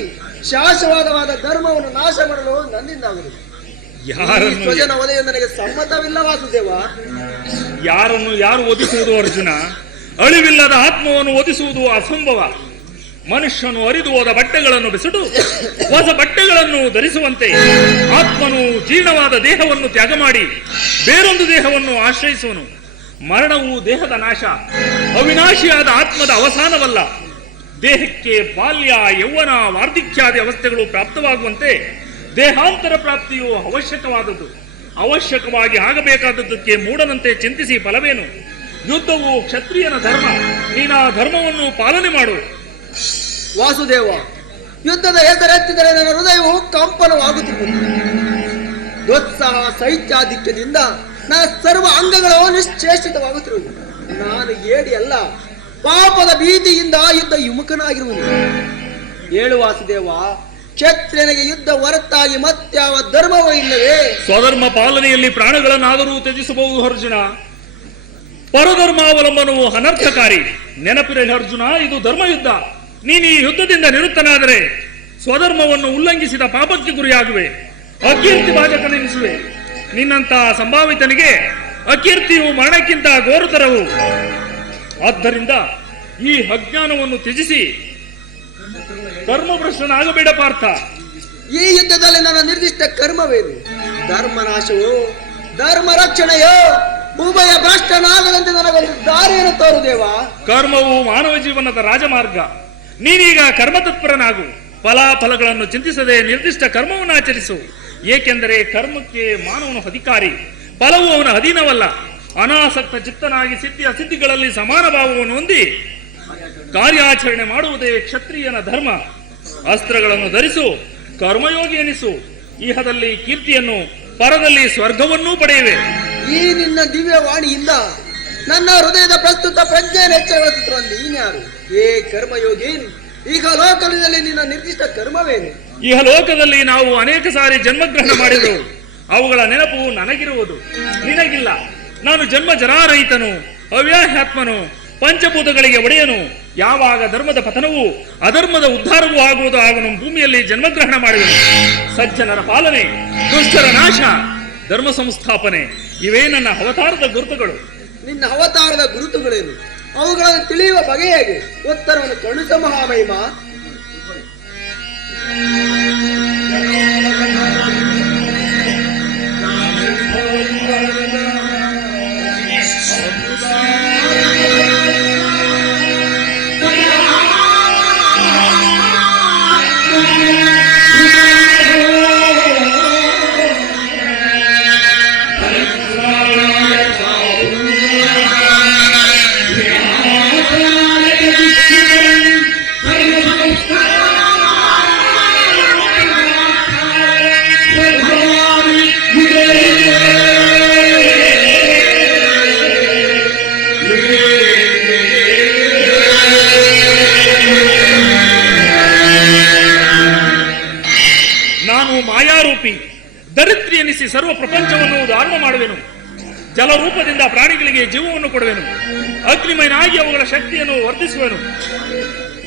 ಶಾಶ್ವತವಾದ ಧರ್ಮವನ್ನು ನಾಶ ಮಾಡಲು ನನ್ನಿಂದಾಗುವುದು. ಯಾರನ್ನು ಸ್ವಜನ ವಧೆಯು ನನಗೆ ಸಮ್ಮತವಿಲ್ಲ ವಾಸುದೇವ. ಯಾರನ್ನು ಯಾರು ಒದಿಸುವುದು ಅರ್ಜುನ? ಅಳಿವಿಲ್ಲದ ಆತ್ಮವನ್ನು ಒದಿಸುವುದು ಅಸಂಭವ. ಮನುಷ್ಯನು ಹರಿದು ಹೋದ ಬಟ್ಟೆಗಳನ್ನು ಬೆಸೆದು ಹೊಸ ಬಟ್ಟೆಗಳನ್ನು ಧರಿಸುವಂತೆ ಆತ್ಮನು ಜೀರ್ಣವಾದ ದೇಹವನ್ನು ತ್ಯಾಗ ಮಾಡಿ ಬೇರೊಂದು ದೇಹವನ್ನು ಆಶ್ರಯಿಸುವನು. ಮರಣವು ದೇಹದ ನಾಶ, ಅವಿನಾಶಿಯಾದ ಆತ್ಮದ ಅವಸಾನವಲ್ಲ. ದೇಹಕ್ಕೆ ಬಾಲ್ಯ, ಯೌವನ, ವಾರ್ಧಕ್ಯಾದಿ ಅವಸ್ಥೆಗಳು ಪ್ರಾಪ್ತವಾಗುವಂತೆ ದೇಹಾಂತರ ಪ್ರಾಪ್ತಿಯು ಅವಶ್ಯಕವಾದದ್ದು. ಅವಶ್ಯಕವಾಗಿ ಆಗಬೇಕಾದದ್ದಕ್ಕೆ ಮೂಢನಂತೆ ಚಿಂತಿಸಿ ಫಲವೇನು? ಯುದ್ಧವು ಕ್ಷತ್ರಿಯನ ಧರ್ಮ. ನೀನ ಧರ್ಮವನ್ನು ಪಾಲನೆ ಮಾಡು. ವಾಸುದೇವ, ಯುದ್ಧದ ಹೆಸರೆತ್ತಿದರೆ ನನ್ನ ಹೃದಯವು ಕಂಪನವಾಗುತ್ತಿರುವುದು. ದೋತ್ಸಾಹ ಸೈತ್ಯಾಧಿಕ್ಯದಿಂದ ನನ್ನ ಸರ್ವ ಅಂಗಗಳು ನಿಶ್ಚೇಷಿತವಾಗುತ್ತಿರುವುದು. ನಾನು ಏಡಿ ಅಲ್ಲ, ಪಾಪದ ಭೀತಿಯಿಂದ ಯುದ್ಧ ವಿಮುಖನಾಗಿರುವುದು. ಹೇಳು ವಾಸುದೇವ, ಕ್ಷತ್ರಿಯನಿಗೆ ಯುದ್ಧ ಹೊರತಾಗಿ ಮತ್ಯಾವ ಧರ್ಮವೂ ಇಲ್ಲವೇ? ಸ್ವಧರ್ಮ ಪಾಲನೆಯಲ್ಲಿ ಪ್ರಾಣಗಳನ್ನಾದರೂ ತ್ಯಜಿಸಬಹುದು ಅರ್ಜುನ. ಪರಧರ್ಮಾವಲಂಬನವು ಅನರ್ಥಕಾರಿ. ನೆನಪಿರಲಿ ಅರ್ಜುನ, ಇದು ಧರ್ಮಯುದ್ಧ. ನೀನು ಈ ಯುದ್ಧದಿಂದ ನಿವೃತ್ತನಾದರೆ ಸ್ವಧರ್ಮವನ್ನು ಉಲ್ಲಂಘಿಸಿದ ಪಾಪಕ್ಕೆ ಗುರಿಯಾಗುವೆ, ಅಕೀರ್ತಿ ಭಾಜಕನೆನಿಸುವೆ. ನಿನ್ನಂತಹ ಸಂಭಾವಿತನಿಗೆ ಅಕೀರ್ತಿಯು ಮರಣಕ್ಕಿಂತ ಘೋರತರವು. ಆದ್ದರಿಂದ ಈ ಅಜ್ಞಾನವನ್ನು ತ್ಯಜಿಸಿ ಧರ್ಮಭ್ರಷ್ಟನಾಗಬೇಡ ಪಾರ್ಥ. ಈ ಯುದ್ಧದಲ್ಲಿ ನನ್ನ ನಿರ್ದಿಷ್ಟ ಕರ್ಮವೇನು? ಧರ್ಮನಾಶವೋ ಧರ್ಮ ರಕ್ಷಣೆಯೋ? ಉಭಯ ಭ್ರಷ್ಟನಾಗದಂತೆ ನನಗೊಂದು ದಾರಿಯನ್ನು ತೋರು ದೇವ. ಕರ್ಮವು ಮಾನವ ಜೀವನದ ರಾಜಮಾರ್ಗ. ನೀನೀಗ ಕರ್ಮತತ್ಪರನಾಗು. ಫಲಾಫಲಗಳನ್ನು ಚಿಂತಿಸದೆ ನಿರ್ದಿಷ್ಟ ಕರ್ಮವನ್ನು ಆಚರಿಸು. ಏಕೆಂದರೆ ಕರ್ಮಕ್ಕೆ ಮಾನವನು ಅಧಿಕಾರಿ, ಫಲವು ಅವನ ಅಧೀನವಲ್ಲ. ಅನಾಸಕ್ತ ಚಿತ್ತನಾಗಿ ಸಿದ್ಧಿ ಅಸಿದ್ಧಿಗಳಲ್ಲಿ ಸಮಾನ ಭಾವವನ್ನು ಹೊಂದಿ ಕಾರ್ಯಾಚರಣೆ ಮಾಡುವುದೇ ಕ್ಷತ್ರಿಯನ ಧರ್ಮ. ಅಸ್ತ್ರಗಳನ್ನು ಧರಿಸು, ಕರ್ಮಯೋಗಿ ಎನಿಸು. ಇಹದಲ್ಲಿ ಕೀರ್ತಿಯನ್ನು, ಪರದಲ್ಲಿ ಸ್ವರ್ಗವನ್ನೂ ಪಡೆಯುವೆ. ಈ ನಿನ್ನ ದಿವ್ಯ ವಾಣಿಯಿಂದ ನನ್ನ ಹೃದಯದ ಪ್ರಸ್ತುತ ಪ್ರಜ್ಞೆಯನ್ನು ಎಚ್ಚರಗೊಳಿಸುತ್ತಿರುವ ನೀನ್ಯಾರು? ಏ ಕರ್ಮಯೋಗಿ, ಈಗ ಲೋಕದಲ್ಲಿ ನಿನ್ನ ನಿರ್ದಿಷ್ಟ ಕರ್ಮವೇನು? ಇಹ ಲೋಕದಲ್ಲಿ ನಾವು ಅನೇಕ ಸಾರಿ ಜನ್ಮಗ್ರಹಣ ಮಾಡಿದೆವು. ಅವುಗಳ ನೆನಪು ನನಗಿರುವುದು, ನಿನಗಿಲ್ಲ. ನಾನು ಜನ್ಮ ಜರಾರಹಿತನು, ಅವ್ಯಾಹ್ಯಾತ್ಮನು, ಪಂಚಭೂತಗಳಿಗೆ ಒಡೆಯನು. ಯಾವಾಗ ಧರ್ಮದ ಪತನವೂ ಅಧರ್ಮದ ಉದ್ಧಾರವೂ ಆಗುವುದು ಆಗ ನಮ್ಮ ಭೂಮಿಯಲ್ಲಿ ಜನ್ಮಗ್ರಹಣ ಮಾಡುವೆನು. ಸಜ್ಜನರ ಪಾಲನೆ, ದುಷ್ಟರ ನಾಶ, ಧರ್ಮ ಸಂಸ್ಥಾಪನೆ, ಇವೇ ನನ್ನ ಅವತಾರದ ಗುರುತುಗಳು. ನಿನ್ನ ಅವತಾರದ ಗುರುತುಗಳೇನು? ಅವುಗಳನ್ನು ತಿಳಿಯುವ ಬಗೆ ಹೇಗೆ? ಉತ್ತರವನ್ನು ಕಳುಹಿಸ ಮಹಾಮಹಿಮ. ಮಾಯಾರೂಪಿ ದರಿದ್ರಿ ಎನಿಸಿ ಸರ್ವ ಪ್ರಪಂಚವನ್ನು ಧಾರಣ ಮಾಡುವೆನು. ಜಲರೂಪದಿಂದ ಪ್ರಾಣಿಗಳಿಗೆ ಜೀವವನ್ನು ಕೊಡುವೆನು. ಅಗ್ನಿಮಯನಾಗಿ ಅವುಗಳ ಶಕ್ತಿಯನ್ನು ವರ್ಧಿಸುವೆನು.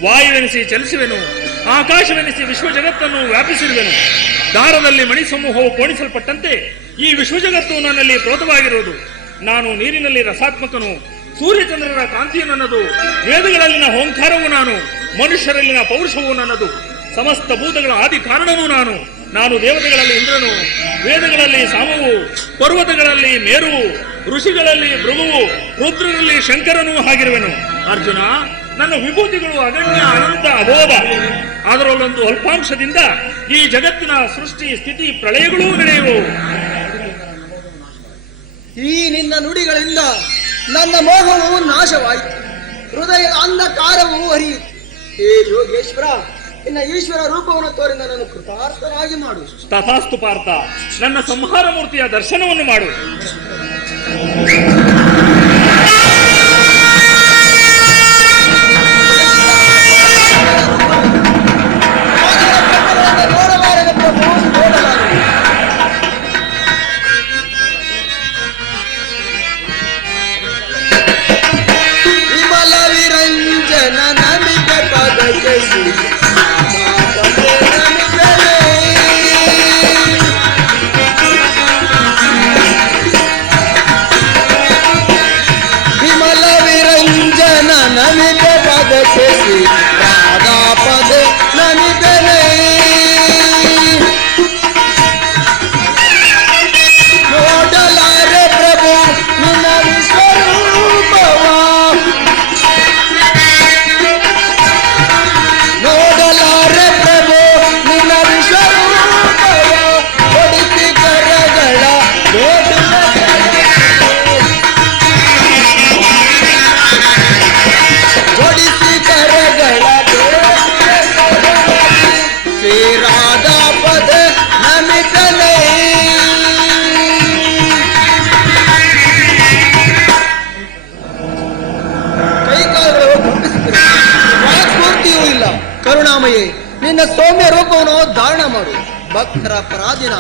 ವಾಯುವೆನಿಸಿ ಚಲಿಸುವೆನು. ಆಕಾಶವೆನಿಸಿ ವಿಶ್ವ ಜಗತ್ತನ್ನು ವ್ಯಾಪಿಸಿರುವೆನು. ದಾರದಲ್ಲಿ ಮಣಿ ಸಮೂಹವು ಕೋಣಿಸಲ್ಪಟ್ಟಂತೆ ಈ ವಿಶ್ವ ಜಗತ್ತು ನನ್ನಲ್ಲಿ ಪ್ರೋತವಾಗಿರುವುದು. ನಾನು ನೀರಿನಲ್ಲಿ ರಸಾತ್ಮಕನು. ಸೂರ್ಯಚಂದ್ರರ ಕಾಂತಿಯು ನನ್ನದು. ವೇದಗಳಲ್ಲಿನ ಓಂಕಾರವು ನಾನು. ಮನುಷ್ಯರಲ್ಲಿನ ಪೌರುಷವು ನನ್ನದು. ಸಮಸ್ತ ಭೂತಗಳ ಆದಿ ಕಾರಣನೂ ನಾನು. ನಾನು ದೇವತೆಗಳಲ್ಲಿ ಇಂದ್ರನು, ವೇದಗಳಲ್ಲಿ ಸಾಮವು, ಪರ್ವತಗಳಲ್ಲಿ ಮೇರುವು, ಋಷಿಗಳಲ್ಲಿ ಭೃಗುವು, ರುದ್ರರಲ್ಲಿ ಶಂಕರನೂ ಆಗಿರುವೆನು. ಅರ್ಜುನ, ನನ್ನ ವಿಭೂತಿಗಳು ಅಗಣ್ಯ, ಅನಂತ, ಅಭೋಧ. ಅದರಲ್ಲೊಂದು ಅಲ್ಪಾಂಶದಿಂದ ಈ ಜಗತ್ತಿನ ಸೃಷ್ಟಿ, ಸ್ಥಿತಿ, ಪ್ರಳಯಗಳೂ ನಡೆಯುವು. ಈ ನಿನ್ನ ನುಡಿಗಳಿಂದ ನನ್ನ ಮೋಹವು ನಾಶವಾಯಿತು. ಹೃದಯದ ಅಂಧಕಾರವು ಹರಿಯಿತು. ಹೇ ಯೋಗೇಶ್ವರ, ಇನ್ನ ಈಶ್ವರ ರೂಪವನ್ನು ತೋರಿ ನನ್ನನ್ನು ಕೃತಾರ್ಥರಾಗಿ ಮಾಡು. ತಥಾಸ್ತು ಪಾರ್ಥ, ನನ್ನ ಸಂಹಾರ ಮೂರ್ತಿಯ ದರ್ಶನವನ್ನು ಮಾಡು. ವಿಮಲ ವಿರಂಜನ ನಮಿಗೆ ವಿಮಲ ವಿರಂಜನ ನಮಿತ ಪದಕ್ಕೆ ಶ್ರೀ ರಾಧಾ ಪದ ನಮಿತನೇ ನೋಡಲಾರೆ ಪ್ರಭು ನಿನ್ನ ವಿಶ್ವರೂಪವ ನೋಡಲಾರೆ ಪ್ರಭು ನಿನ್ನ ವಿಶ್ವರೂಪವ ಹೊಡಿಸಿ ಕರಗಳ ಹೊಡಿಸಿ ಕರಗಳ ಶ್ರೀರಾಧ ಪದ ನಮಿತನೇ ಕೈಕಾಲುಗಳು ಕಂಪಿಸುತ್ತಿವೆ ವಾಕ್ಪೂರ್ತಿಯೂ ಇಲ್ಲ ಕರುಣಾಮಯೇ ನಿನ್ನ ಸೌಮ್ಯ ರೂಪವನ್ನು ಧಾರಣ ಮಾಡು ಭಕ್ತರ ಪರಾಧೀನ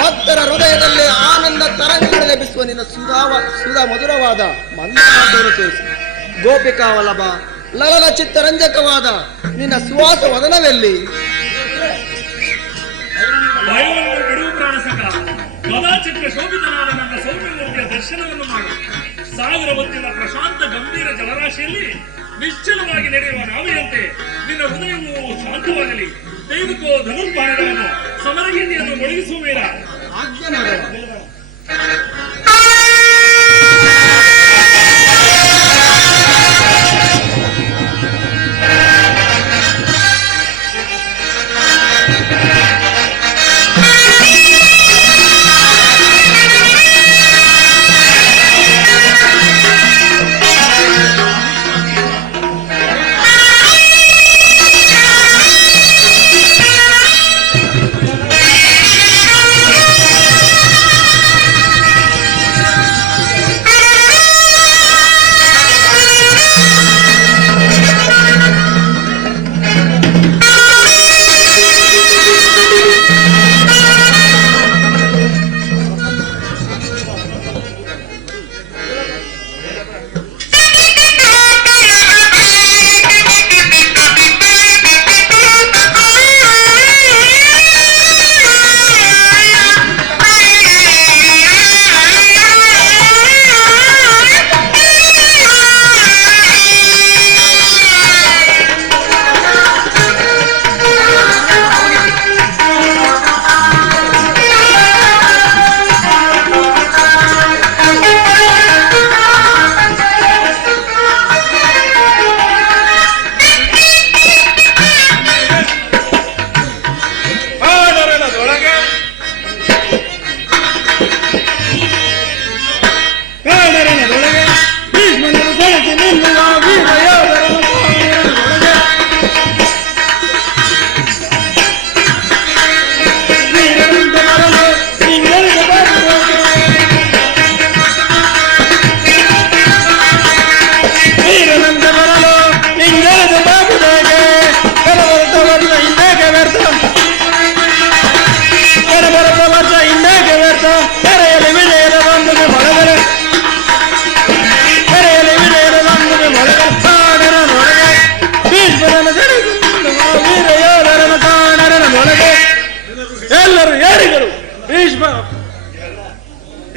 ಭಕ್ತರ ಹೃದಯದಲ್ಲಿ ಆನಂದ ತರಂಗಗಳೇ ಬಿಸುವ ನಿನ್ನ ಸುಧಾ ಮಧುರವಾದ ಮಂದವನ್ನು ತೋರಿಸು ಗೋಪಿಕಾ ವಲ್ಲಭ ಲಲನ ಚಿತ್ತರಂಜಕವಾದ ನಿನ್ನ ಸುವಾಸ ವದನವೆಲ್ಲಿ ಭಯವನ್ನು ಬಿಡುವ ಪ್ರಾಣಸಕ ಕದಾಚಿತ್ರ ಶೋಭಿತನಾದ ನನ್ನ ಸೌಮ್ಯಮೂರ್ತಿಯ ದರ್ಶನವನ್ನು ಮಾಡು ಸಾವಿರ ಹೊತ್ತಿನ ಪ್ರಶಾಂತ ಗಂಭೀರ ಜಲರಾಶಿಯಲ್ಲಿ ನಿಶ್ಚಲವಾಗಿ ನಡೆಯುವ ನಾವೆಯಂತೆ ನಿನ್ನ ಹೃದಯವು ಶಾಂತವಾಗಲಿ ತೆಗೆದುಕೋ ಧನುರ್ಬಾಣಗಳನ್ನು ಸಮರಗೀತೆಯನ್ನು ಮೊಳಗಿಸುವೇರ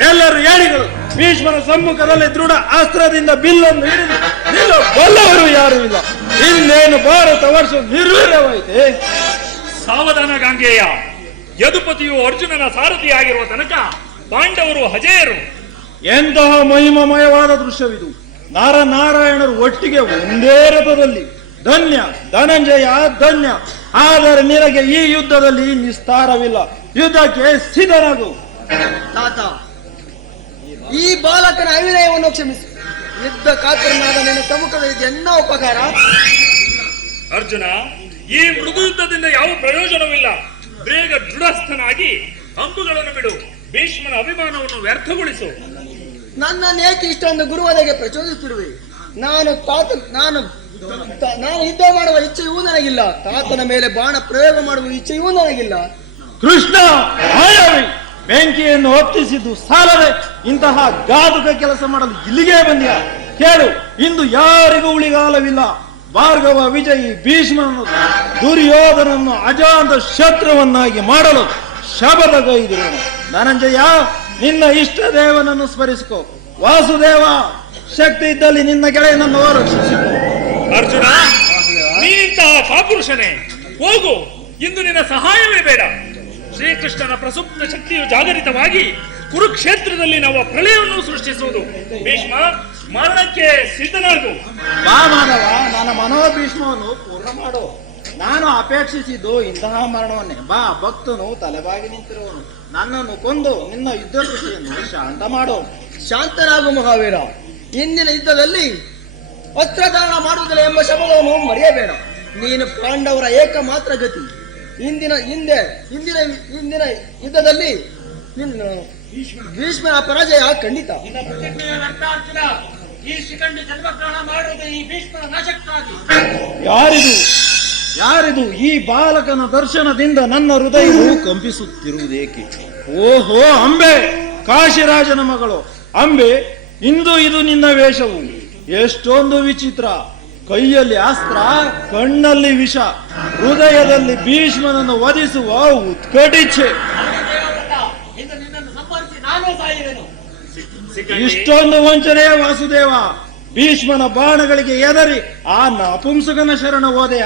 ಎಲ್ಲರೂ ಏಳಿಗಳು ಭೀಷ್ಮನ ಸಮ್ಮುಖದಲ್ಲಿ ದೃಢ ಅಸ್ತ್ರದಿಂದ ಬಿಲ್ಲನ್ನು ಹಿಡಿದು ನಿಲ್ಲಬಲ್ಲವರು ಯಾರು ಇಲ್ಲ. ಇನ್ನೇನು ಭಾರತ ವರ್ಷ ನಿರ್ವೀರ್ಯವಾಯಿತೆ. ಸಾವಧಾನ ಗಾಂಗೇಯ. ಯದುಪತಿಯು ಅರ್ಜುನನ ಸಾರಥಿಯಾಗಿರುವ ತನಕ ಪಾಂಡವರು ಅಜೇಯರು. ಎಂತಹ ಮಹಿಮಮಯವಾದ ದೃಶ್ಯವಿದು. ನಾರಾಯಣರು ಒಟ್ಟಿಗೆ ಒಂದೇ ರಥದಲ್ಲಿ. ಧನ್ಯ ಧನಂಜಯ ಧನ್ಯ. ಆದರೆ ನಿನಗೆ ಈ ಯುದ್ಧದಲ್ಲಿ ನಿಸ್ತಾರವಿಲ್ಲ. ಯುದ್ಧಕ್ಕೆ ಸಿದ್ಧನಾಗು. ತಾತ, ಈ ಬಾಲಕನ ಅವಿನಯವನ್ನು ಕ್ಷಮಿಸು. ಯುದ್ಧ ಕಾತರನಾದ ನಿನ್ನ ಸಮ್ಮುಖದಲ್ಲಿ ಎನ್ನ ಉಪಕಾರ. ಅರ್ಜುನ, ಈ ಮೃದು ಯುದ್ಧದಿಂದ ಯಾವ ಪ್ರಯೋಜನವಿಲ್ಲ. ಬೇಗ ದೃಢಸ್ಥನಾಗಿ ಅಂಬುಗಳನ್ನು ಬಿಡು. ಭೀಷ್ಮನ ಅಭಿಮಾನವನ್ನು ವ್ಯರ್ಥಗೊಳಿಸು. ನನ್ನನ್ನೇಕೆ ಇಷ್ಟೊಂದು ಗುರುವದೆಗೆ ಪ್ರಚೋದಿಸುತ್ತಿರುವೆ? ನಾನು ಯುದ್ಧ ಮಾಡುವ ಇಚ್ಛೆಯೂ ನನಗಿಲ್ಲ. ತಾತನ ಮೇಲೆ ಬಾಣ ಪ್ರಯೋಗ ಮಾಡುವ ಇಚ್ಛೆಯೂ ನನಗಿಲ್ಲ. ಕೃಷ್ಣ ಮಾಯಾವಿ, ಬೆಂಕಿಯನ್ನು ಹೊತ್ತಿಸಿದ್ದು ಸಾಲದೆ ಇಂತಹ ಘಾತುಕ ಕೆಲಸ ಮಾಡಲು ಇಲ್ಲಿಗೆ ಬಂದಿಯ? ಕೇಳು, ಇಂದು ಯಾರಿಗೂ ಉಳಿಗಾಲವಿಲ್ಲ. ಭಾರ್ಗವ ವಿಜಯಿ ಭೀಷ್ಮನನ್ನು ದುರ್ಯೋಧನನ್ನು ಅಜಾಂತ ಶತ್ರುವನ್ನಾಗಿ ಮಾಡಲು ಶಪಥಗೈದರು. ಧನಂಜಯ, ನಿನ್ನ ಇಷ್ಟ ದೇವನನ್ನು ಸ್ಮರಿಸಿಕೋ. ವಾಸುದೇವ, ಶಕ್ತಿ ಇದ್ದಲ್ಲಿ ನಿನ್ನ ಗೆಳೆಯನನ್ನು ರಕ್ಷಿಸಿಕೋ. ಅರ್ಜುನ, ನೀನಿಂತಹ ಕಾಪುರುಷನೇ, ಹೋಗು. ಇಂದು ನಿನ್ನ ಸಹಾಯವೇ ಬೇಡ. ಶ್ರೀಕೃಷ್ಣನ ಪ್ರಸುಪ್ತ ಶಕ್ತಿಯು ಜಾಗರಿತವಾಗಿ ಕುರುಕ್ಷೇತ್ರದಲ್ಲಿ ನಾವು ಪ್ರಳಯವನ್ನು ಸೃಷ್ಟಿಸುವುದು. ಭೀಷ್ಮ, ಮರಣಕ್ಕೆ ಸಿದ್ಧನಾಗು. ಬಾ ಮಾನವ, ನನ್ನ ಮನೋಭೀಷ್ಮವನ್ನು ಪೂರ್ಣ ಮಾಡು. ನಾನು ಅಪೇಕ್ಷಿಸಿದ್ದು ಇಂತಹ ಮರಣವನ್ನೇ. ಬಾ, ಭಕ್ತನು ತಲೆಬಾಗಿ ನಿಂತಿರುವನು. ನನ್ನನ್ನು ಕೊಂದು ನಿನ್ನ ಯುದ್ಧ ದೃಷ್ಟಿಯನ್ನು ಶಾಂತ ಮಾಡು. ಶಾಂತನಾಗು ಮಹಾವೀರ. ಇಂದಿನ ಯುದ್ಧದಲ್ಲಿ ಅಸ್ತ್ರಧಾರಣ ಮಾಡುವುದಿಲ್ಲ ಎಂಬ ಶಬ್ದವನ್ನು ಮರೆಯಬೇಡ. ನೀನು ಪಾಂಡವರ ಏಕಮಾತ್ರ ಗತಿ. ಇಂದಿನ ಯುದ್ಧದಲ್ಲಿ ನಿನ್ನ ಭೀಷ್ಮನ ಪರಾಜಯ ಖಂಡಿತ. ಯಾರಿದು ಈ ಬಾಲಕನ ದರ್ಶನದಿಂದ ನನ್ನ ಹೃದಯವು ಕಂಪಿಸುತ್ತಿರುವುದೇಕೆ? ಓಹೋ, ಅಂಬೆ, ಕಾಶಿರಾಜನ ಮಗಳು ಅಂಬೆ, ಇಂದು ಇದು ನಿನ್ನ ವೇಷವು ಎಷ್ಟೊಂದು ವಿಚಿತ್ರ. ಕೈಯಲ್ಲಿ ಅಸ್ತ್ರ, ಕಣ್ಣಲ್ಲಿ ವಿಷ, ಹೃದಯದಲ್ಲಿ ಭೀಷ್ಮನನ್ನು ವಧಿಸುವ ಉತ್ಕಟಿಚ್ಛೆ. ಇಷ್ಟೊಂದು ವಂಚನೆಯ ವಾಸುದೇವ? ಭೀಷ್ಮನ ಬಾಣಗಳಿಗೆ ಎದರಿ ಆ ನಪುಂಸಕನ ಶರಣ ಹೋದೆಯ?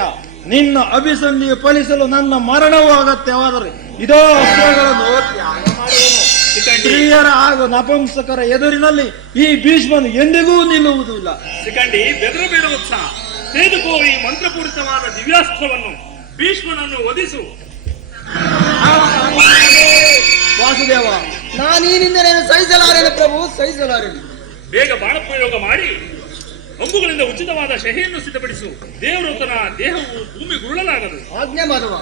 ನಿನ್ನ ಅಭಿಸಂಧಿಯ ಫಲಿಸಲು ನನ್ನ ಮರಣವೂ ಅಗತ್ಯವಾದರೆ ಇದೋ ಅಸ್ತ್ರಗಳನ್ನು ತ್ಯಾಗ ಮಾಡುವನು. ಸ್ತ್ರೀಯರ ಹಾಗೂ ನಪುಂಸಕರ ಎದುರಿನಲ್ಲಿ ಈ ಭೀಷ್ಮನು ಎಂದಿಗೂ ನಿಲ್ಲುವುದಿಲ್ಲ. ಸಿಕಂಡಿ, ಬೆದರು ಬೇಡ ಉತ್ಸಾಹ. ತೆಗೆದುಕೋ ಈ ಮಂತ್ರಪೂರಿತವಾದ ದಿವ್ಯಾಸ್ತ್ರವನ್ನು. ಭೀಷ್ಮನನ್ನು ವಧಿಸು. ವಾಸುದೇವ, ನಾನೀನಿಂದಲೇ ಸಹಿಸಲಾರೇನು ಪ್ರಭು, ಸಹಿಸಲಾರೇನು. ಬೇಗ ಬಾಣ ಪ್ರಯೋಗ ಮಾಡಿ ಅಂಬುಗಳಿಂದ ಉಚಿತವಾದ ಶಹೆಯನ್ನು ಸಿದ್ಧಪಡಿಸು. ದೇವರತನ ದೇಹವು ಭೂಮಿ ಗುರುಳಲಾಗದು. ಆಜ್ಞೆ ಮಾಧವ.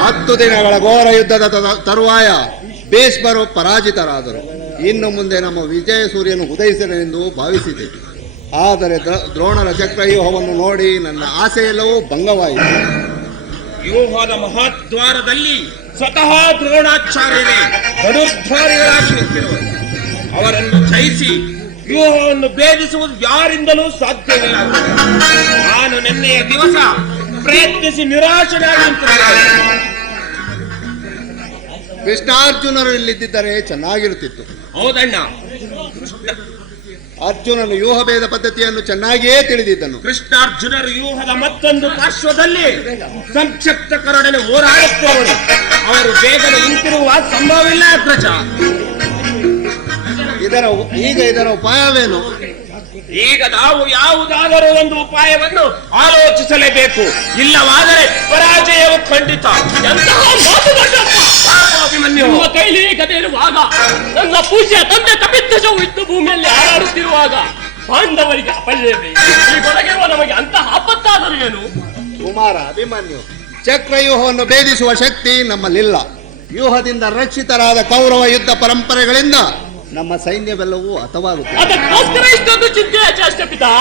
ಹತ್ತು ದಿನಗಳ ಘೋರ ಯುದ್ಧದ ತರುವಾಯ ಭೀಷ್ಮರು ಪರಾಜಿತರಾದರು. ಇನ್ನು ಮುಂದೆ ನಮ್ಮ ವಿಜಯ ಸೂರ್ಯನು ಉದಯಿಸಲೆಂದು ಭಾವಿಸಿದೆ. ಆದರೆ ದ್ರೋಣರ ಚಕ್ರವ್ಯೂಹವನ್ನು ನೋಡಿ ನನ್ನ ಆಸೆಯೆಲ್ಲವೂ ಭಂಗವಾಯಿತು. ವ್ಯೂಹದ ಮಹಾದ್ವಾರದಲ್ಲಿ ಸ್ವತಃ ದ್ರೋಣಾಚಾರ್ಯರೇ ಗಡುದ್ವಾರಿಗಳಾಗಿ ನಿಂತಿರುವರು. ಅವರನ್ನು ಜಯಿಸಿ ವ್ಯೂಹವನ್ನು ಭೇದಿಸುವುದು ಯಾರಿಂದಲೂ ಸಾಧ್ಯವಿಲ್ಲ. ನಾನು ನಿನ್ನೆಯ ದಿವಸ ಪ್ರಯತ್ನಿಸಿ ನಿರಾಶನಾಗಿ ಕೃಷ್ಣಾರ್ಜುನರು ಇಲ್ಲಿದ್ದರೆ ಚೆನ್ನಾಗಿರುತ್ತಿತ್ತು. ಹೌದಣ್ಣ, ಅರ್ಜುನನು ವ್ಯೂಹಭೇದ ಪದ್ಧತಿಯನ್ನು ಚೆನ್ನಾಗಿಯೇ ತಿಳಿದಿದ್ದನು. ಕೃಷ್ಣಾರ್ಜುನರು ವ್ಯೂಹದ ಮತ್ತೊಂದು ಪಾರ್ಶ್ವದಲ್ಲಿ ಸಂಕ್ಷಿಪ್ತಕರೊಡನೆ ಹೋರಾಡುತ್ತಿರುವರು. ಅವರು ಬೇಗನೆ ಹಿಂತಿರುವ ಸಂಭವವಿಲ್ಲ ಅಗ್ರಜ. ಇದರ ಉಪಾಯವೇನು? ಈಗ ನಾವು ಯಾವುದಾದರೂ ಒಂದು ಉಪಾಯವನ್ನು ಆಲೋಚಿಸಲೇಬೇಕು. ಇಲ್ಲವಾದರೆ ಪರಾಜಯವು ಖಂಡಿತ. ನಿಮ್ಮ ಕೈಲಿ ಗದೆಯಿರುವಾಗ, ನನ್ನ ಪೂಜ್ಯ ತಂದೆ ಕಪಿಧ್ವಜವು ಇದ್ದು ಭೂಮಿಯಲ್ಲಿ ಹಾರಾಡುತ್ತಿರುವಾಗ ಪಾಂಡವರಿಗೆ ಅಪಜಯವೇ? ಈ ಒಳಗಿರುವ ನಮಗೆ ಅಂತಹ ಆಪತ್ತಾದರೂ ಏನು? ಕುಮಾರ ಅಭಿಮನ್ಯು, ಚಕ್ರವ್ಯೂಹವನ್ನು ಭೇದಿಸುವ ಶಕ್ತಿ ನಮ್ಮಲ್ಲಿಲ್ಲ. ವ್ಯೂಹದಿಂದ ರಕ್ಷಿತರಾದ ಕೌರವ ಯುದ್ಧ ಪರಂಪರೆಗಳಿಂದ ನಮ್ಮ ಸೈನ್ಯವೆಲ್ಲವೂ ಹತವಾಗುತ್ತದೆ. ಅದಕ್ಕೋಸ್ಕರ ಇಷ್ಟೊಂದು ಚಿಂತೆಯ ಚೇಷ್ಟೆ ಪಿತಾ.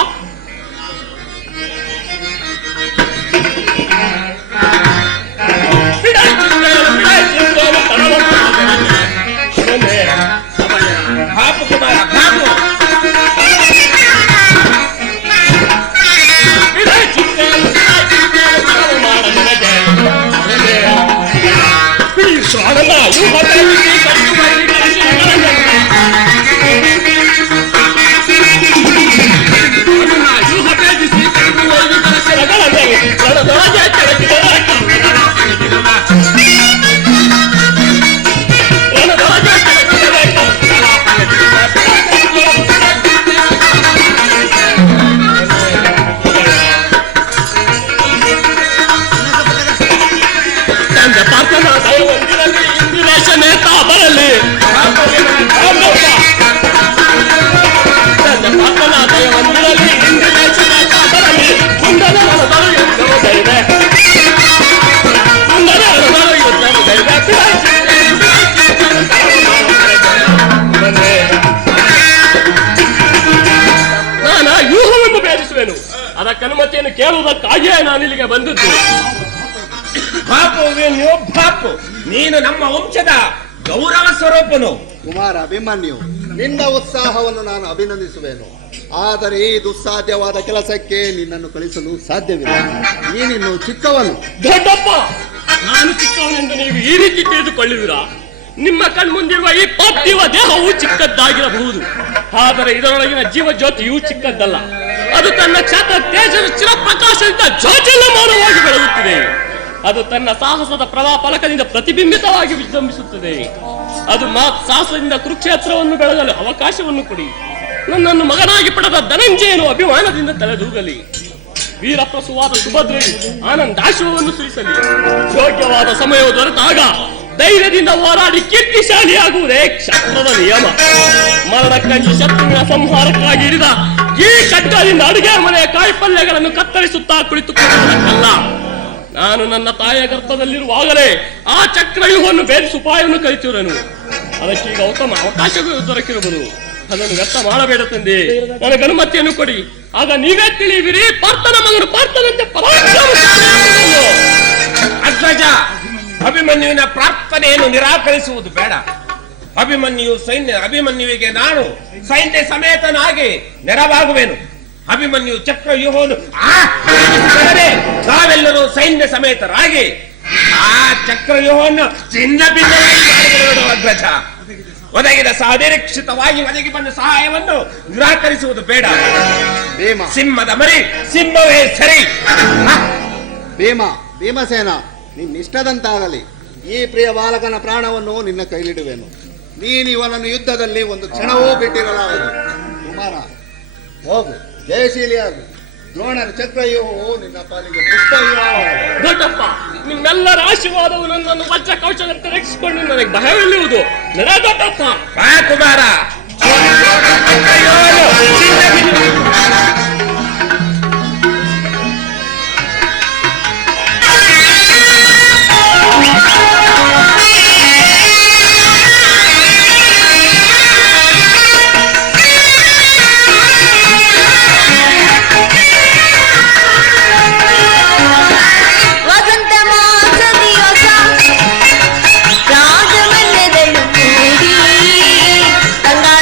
ಹಾಗೆಯೇ ನಾನು ಇಲ್ಲಿಗೆ ಬಂದದ್ದು. ಬಾಪುವೇನು ಬಾಪು, ನೀನು ನಮ್ಮ ವಂಶದ ಗೌರವ ಸ್ವರೂಪನು. ಕುಮಾರ ಅಭಿಮನ್ಯು, ನಿನ್ನ ಉತ್ಸಾಹವನ್ನು ನಾನು ಅಭಿನಂದಿಸುವೆನು. ಆದರೆ ಈ ದುಸ್ಸಾಧ್ಯವಾದ ಕೆಲಸಕ್ಕೆ ನಿನ್ನನ್ನು ಕಳಿಸಲು ಸಾಧ್ಯವಿಲ್ಲ. ನೀನಿನ್ನು ಚಿಕ್ಕವನು. ದೊಡ್ಡಪ್ಪ, ನಾನು ಚಿಕ್ಕವನೆಂದು ನೀವು ಈ ರೀತಿ ತಿಳಿದುಕೊಳ್ಳುವಿರಾ? ನಿಮ್ಮ ಕಣ್ಮುಂದಿರುವ ಈ ಪಾರ್ಥಿವ ದೇಹವು ಚಿಕ್ಕದ್ದಾಗಿರಬಹುದು, ಆದರೆ ಇದರೊಳಗಿನ ಜೀವ ಜ್ಯೋತಿಯು ಚಿಕ್ಕದ್ದಲ್ಲ. ಅದು ತನ್ನ ಕ್ಷಾತ ತೇಜದ ಚಿರಪ್ರಕಾಶದಿಂದ ಜ್ಯೋತಿರ್ಮಾನವಾಗಿ ಬೆಳಗುತ್ತಿದೆ. ಅದು ತನ್ನ ಸಾಹಸದ ಪ್ರಭಾ ಫಲಕದಿಂದ ಪ್ರತಿಬಿಂಬಿತವಾಗಿ ವಿಜೃಂಭಿಸುತ್ತದೆ. ಅದು ಸಾಹಸದಿಂದ ಕುರುಕ್ಷೇತ್ರವನ್ನು ಬೆಳಗಲು ಅವಕಾಶವನ್ನು ಕೊಡಿ. ನನ್ನನ್ನು ಮಗನಾಗಿ ಪಡೆದ ಧನಂಜಯನು ಅಭಿಮಾನದಿಂದ ತಲೆದೂಗಲಿ. ವೀರಪ್ರಸುವಾದ ಸುಭದ್ರೆಯು ಆನಂದಾಶ್ವವನ್ನು ಸುರಿಸಲಿ. ಯೋಗ್ಯವಾದ ಸಮಯವು ದೊರೆತಾಗ ಧೈರ್ಯದಿಂದ ಹೋರಾಡಿ ಕೀರ್ತಿಶಾಲಿಯಾಗುವುದೇ ಕ್ಷತ್ರದ ನಿಯಮ. ಮರಣಕ್ಕಂಜಿ ಶತ್ರುವಿನ ಸಂಹಾರಕ್ಕಾಗಿ ಹಿಡಿದ ಈ ಖಡ್ಗದಿಂದ ಅಡುಗೆ ಮನೆಯ ಕಾಯಿಪಲ್ಯಗಳನ್ನು ಕತ್ತರಿಸುತ್ತಾ ಕುಳಿತುಕೊಳ್ಳುವುದಕ್ಕಲ್ಲ. ನಾನು ನನ್ನ ತಾಯಿಯ ಗರ್ಭದಲ್ಲಿರುವಾಗಲೇ ಆ ಚಕ್ರವ್ಯೂಹವನ್ನು ಭೇದಿಸುವ ಉಪಾಯವನ್ನು ಕಲಿತಿರುವೆನು. ಅದಕ್ಕೀಗ ಉತ್ತಮ ಅವಕಾಶಗಳು ದೊರಕಿರುವುದು. ಅದನ್ನು ವ್ಯರ್ಥ ಮಾಡಬೇಡ ತಂದೆ, ನನಗೆ ಅನುಮತಿಯನ್ನು ಕೊಡಿ. ಆಗ ನೀವೇ ತಿಳಿಯುವಿರಿ ಪಾರ್ಥನ ಮಗನು ಪಾರ್ಥನಂತೆ ಪರಾಕ್ರಮಶಾಲಿ. ಅಗ್ರಜ, ಅಭಿಮನ್ಯುವಿನ ಪ್ರಾರ್ಥನೆಯನ್ನು ನಿರಾಕರಿಸುವುದು ಬೇಡ. ಅಭಿಮನ್ಯುವಿಗೆ ನಾನು ಸೈನ್ಯ ಸಮೇತನಾಗಿ ನೆರವಾಗುವೆನು. ಅಭಿಮನ್ಯು ಚಕ್ರವ್ಯೂಹವನ್ನು ನಾವೆಲ್ಲರೂ ಸೈನ್ಯ ಸಮೇತರಾಗಿ ಆ ಚಕ್ರವ್ಯೂಹವನ್ನು ಚಿನ್ನ ಭಿನ್ನ ಅಗ್ರಜ. ಒದಗಿದ ಅನಿರೀಕ್ಷಿತವಾಗಿ ಒದಗಿ ಬಂದ ಸಹಾಯವನ್ನು ನಿರಾಕರಿಸುವುದು ಬೇಡ. ಸಿಂಹದ ಮರಿ ಸಿಂಹವೇ ಸರಿ. ಭೀಮಸೇನ, ನಿನ್ನಿಷ್ಟದಂತಾಗಲಿ. ಈ ಪ್ರಿಯ ಬಾಲಕನ ಪ್ರಾಣವನ್ನು ನಿನ್ನ ಕೈಲಿಡುವೆನು. ನೀನು ಇವನನ್ನು ಯುದ್ಧದಲ್ಲಿ ಒಂದು ಕ್ಷಣವೂ ಬಿಟ್ಟಿರಲಾರದು. ಕುಮಾರ, ಹೋಗು, ಜಯಶೀಲಿಯಾಗು. ದ್ರೋಣನ ಚಕ್ರವ್ಯೂಹವು ನಿನ್ನ ಪಾಲಿಗೆ ಪುಷ್ಪವ್ಯೂಹವಾಗಲಿ. ದೊಡ್ಡಪ್ಪ, ನಿಮ್ಮೆಲ್ಲರ ಆಶೀರ್ವಾದವು ನನ್ನನ್ನು ವಜ್ರ ಕವಚದಂತೆ ರಕ್ಷಿಸಿಕೊಂಡು ನನಗೆ ಭಯವಿಲ್ಲುವುದು. ನಡೆ ದೊಡ್ಡಪ್ಪ. ಕುಮಾರ, ರಾಜಮನ್ಯದಳು ಕೂಡಿ ಗಂಗಾ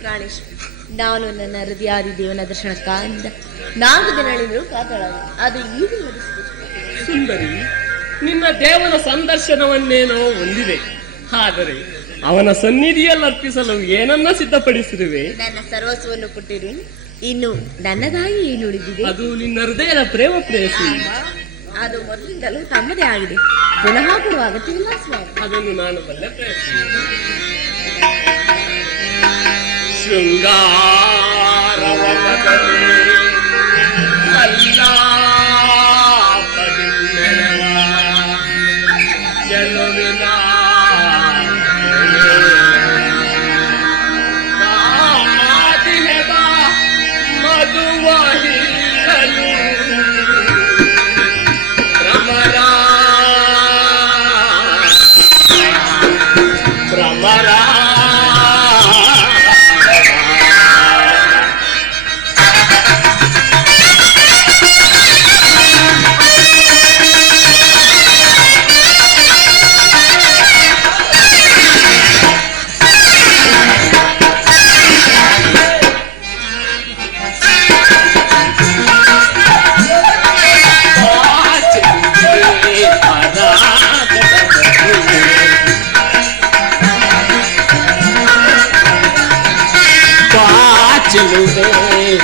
ಪ್ರಾಣೇಶ್, ನಾನು ನನ್ನ ಹೃದಯಾದಿ ದೇವನ ದರ್ಶನಕ್ಕಾಂದ 4 ದಿನಗಳಿಂದಲೂ ಕಾತಳಾದೆ. ಅದು ಈಗ ನಡೆಸಿದೆ. ಸುಂದರಿ, ನಿನ್ನ ದೇವನ ಸಂದರ್ಶನವನ್ನೇನೋ ಹೊಂದಿದೆ. ಆದರೆ ಅವನ ಸನ್ನಿಧಿಯಲ್ಲಿ ಅರ್ಪಿಸಲು ಏನನ್ನ ಸಿದ್ಧಪಡಿಸಿರುವೆ? ನನ್ನ ಸರ್ವಸ್ವವನ್ನು ಕೊಟ್ಟಿರು. ಇನ್ನು ನನ್ನದಾಗಿ ಏನು ಉಳಿದಿದೆ? ಅದು ನಿನ್ನ ಹೃದಯದ ಪ್ರೇಮ ಪ್ರೇಯಸಿ. ಅದು ಮೊದಲಿಂದಲೂ ತಮ್ಮದೇ ಆಗಿದೆ. ಪುನಃ ಕೊಡುವ ಅಗತ್ಯವಿಲ್ಲ ಸ್ವಾಮಿ. ಅದನ್ನು ನಾನು ಬಲ್ಲೆ ಪ್ರಯತ್ನ. ಶೃಂಗಾರವನದಲ್ಲಿ ಅಲ್ಲಾಪದಿನ್ನೆರವ ಚೆಲುವಿನ ಕಾದಿಹೆದ ಮಧುವಹಿರಲು ಭ್ರಮರ ಭ್ರಮರ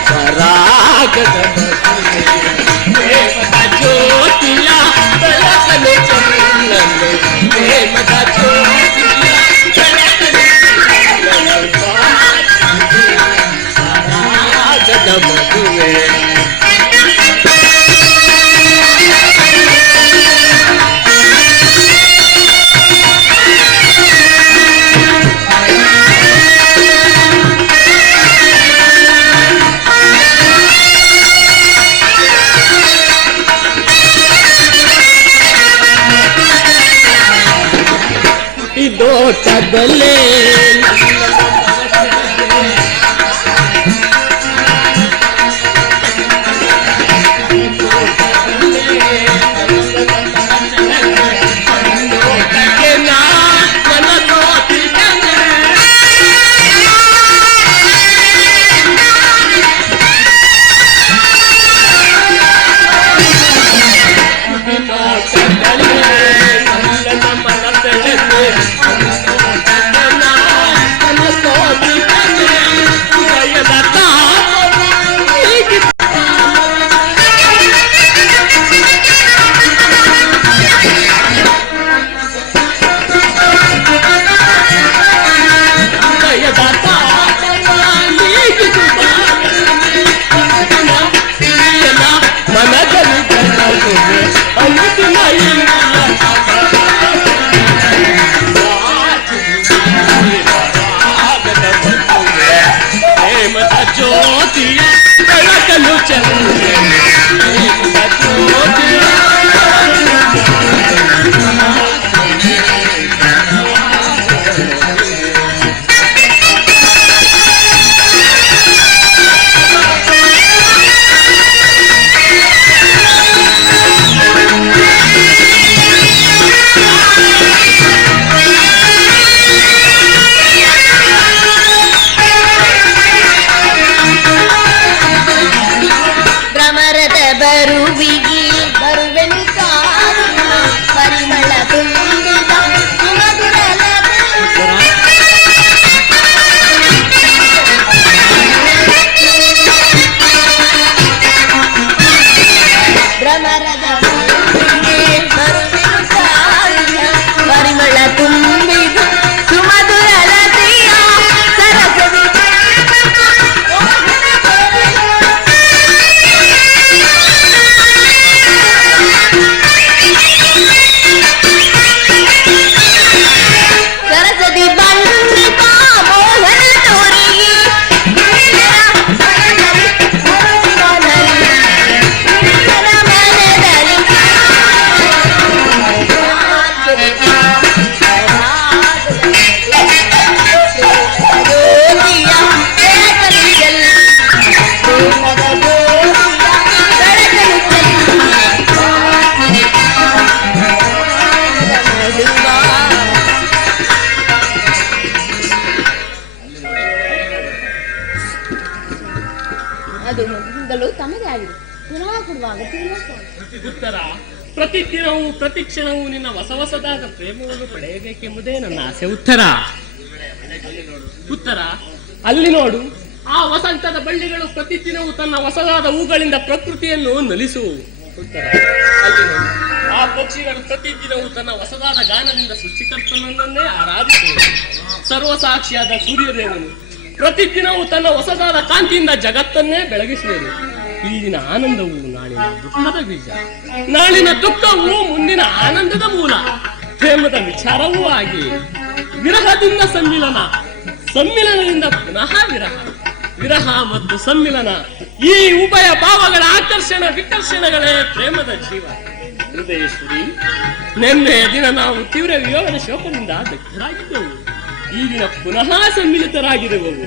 ಪರಾಗದ ಪ್ರೇಮದ ಜ್ಯೋತಿಯ ಬೆಳಕಲು ಚೆಲ್ಲಲು ಪ್ರೇಮದ ಜ್ಯೋತಿಯ ಬೆಳಕಲು ಪರಾಗದ ಮದುವೆ ದೋಟದಲ್ಲೇ ಜ್ಯೋತಿಯ ಬೆಳಕಲು ನಿಮ್ಮದೇ ಆಗಿದೆ, ಪುನಃ ಕೊಡುವ ಅಗತ್ಯವಿಲ್ಲ ಸ್ವಾಮಿ. ಉತ್ತರ, ಪ್ರತಿದಿನವೂ ಪ್ರತಿ ಕ್ಷಣವೂ ನಿನ್ನ ಹೊಸ ಹೊಸದಾದ ಪ್ರೇಮವನ್ನು ಪಡೆಯಬೇಕೆಂಬುದೇ ನನ್ನ ಆಸೆ. ಉತ್ತರ, ಅಲ್ಲಿ ನೋಡು, ಆ ವಸಂತದ ಬಳ್ಳಿಗಳು ಪ್ರತಿದಿನವೂ ತನ್ನ ಹೊಸದಾದ ಹೂಗಳಿಂದ ಪ್ರಕೃತಿಯನ್ನು ನಲಿಸುವು. ಉತ್ತರ, ಅಲ್ಲಿ ನೋಡು, ಆ ಪಕ್ಷಿಗಳು ಪ್ರತಿದಿನವೂ ತನ್ನ ಹೊಸದಾದ ಗಾನದಿಂದ ಸೃಷ್ಟಿಕರ್ತನನ್ನೇ ಆರಾಧಿಸುವುದು. ಸರ್ವಸಾಕ್ಷಿಯಾದ ಸೂರ್ಯದೇವನು ಪ್ರತಿದಿನವೂ ತನ್ನ ಹೊಸದಾದ ಕಾಂತಿಯಿಂದ ಜಗತ್ತನ್ನೇ ಬೆಳಗಿಸುವುದು. ಇಲ್ಲಿನ ಆನಂದವು ನಾಳಿನ ದುಃಖದ ಬೀಜ, ನಾಳಿನ ದುಃಖವು ಮುಂದಿನ ಆನಂದದ ಮೂಲ. ಪ್ರೇಮದ ವಿಚಾರವೂ ಆಗಿ ವಿರಹದಿಂದ ಸಮ್ಮಿಲನ, ಸಮ್ಮಿಲನದಿಂದ ಪುನಃ ವಿರಹ, ವಿರಹ ಮತ್ತು ಸಮ್ಮಿಲನ, ಈ ಉಭಯ ಭಾವಗಳ ಆಕರ್ಷಣ ವಿಕರ್ಷಣಗಳೇ ಪ್ರೇಮದ ಜೀವ. ಹೃದಯೇಶ್ವರಿ, ನಿನ್ನೆಯ ದಿನ ನಾವು ತೀವ್ರ ವಿಯೋಗದ ಶೋಕದಿಂದ ದಗ್ಧರಾಗಿದ್ದೆವು. ಈ ದಿನ ಪುನಃ ಸಮ್ಮಿಲಿತರಾಗಿರುವವು.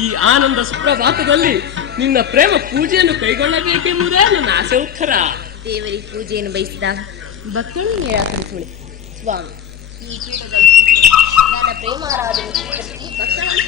ಈ ಆನಂದ ಸುಪ್ರಭಾತದಲ್ಲಿ ನಿನ್ನ ಪ್ರೇಮ ಪೂಜೆಯನ್ನು ಕೈಗೊಳ್ಳಬೇಕೆಂಬುದೇ ನನ್ನ ಆಸೆ. ಉತ್ತರ, ದೇವರಿಗೆ ಪೂಜೆಯನ್ನು ಬಯಸಿದಾಗ ಭಕ್ತಳು ನಿರಾಕರಿಸುವಳಿ. ಸ್ವಾಮಿ, ಈ ಪೀಠದಲ್ಲಿ ನನ್ನ ಪ್ರೇಮಾರಾಧನೆ ಸ್ವೀಕರಿಸಿ ಭಕ್ತಳನ್ನು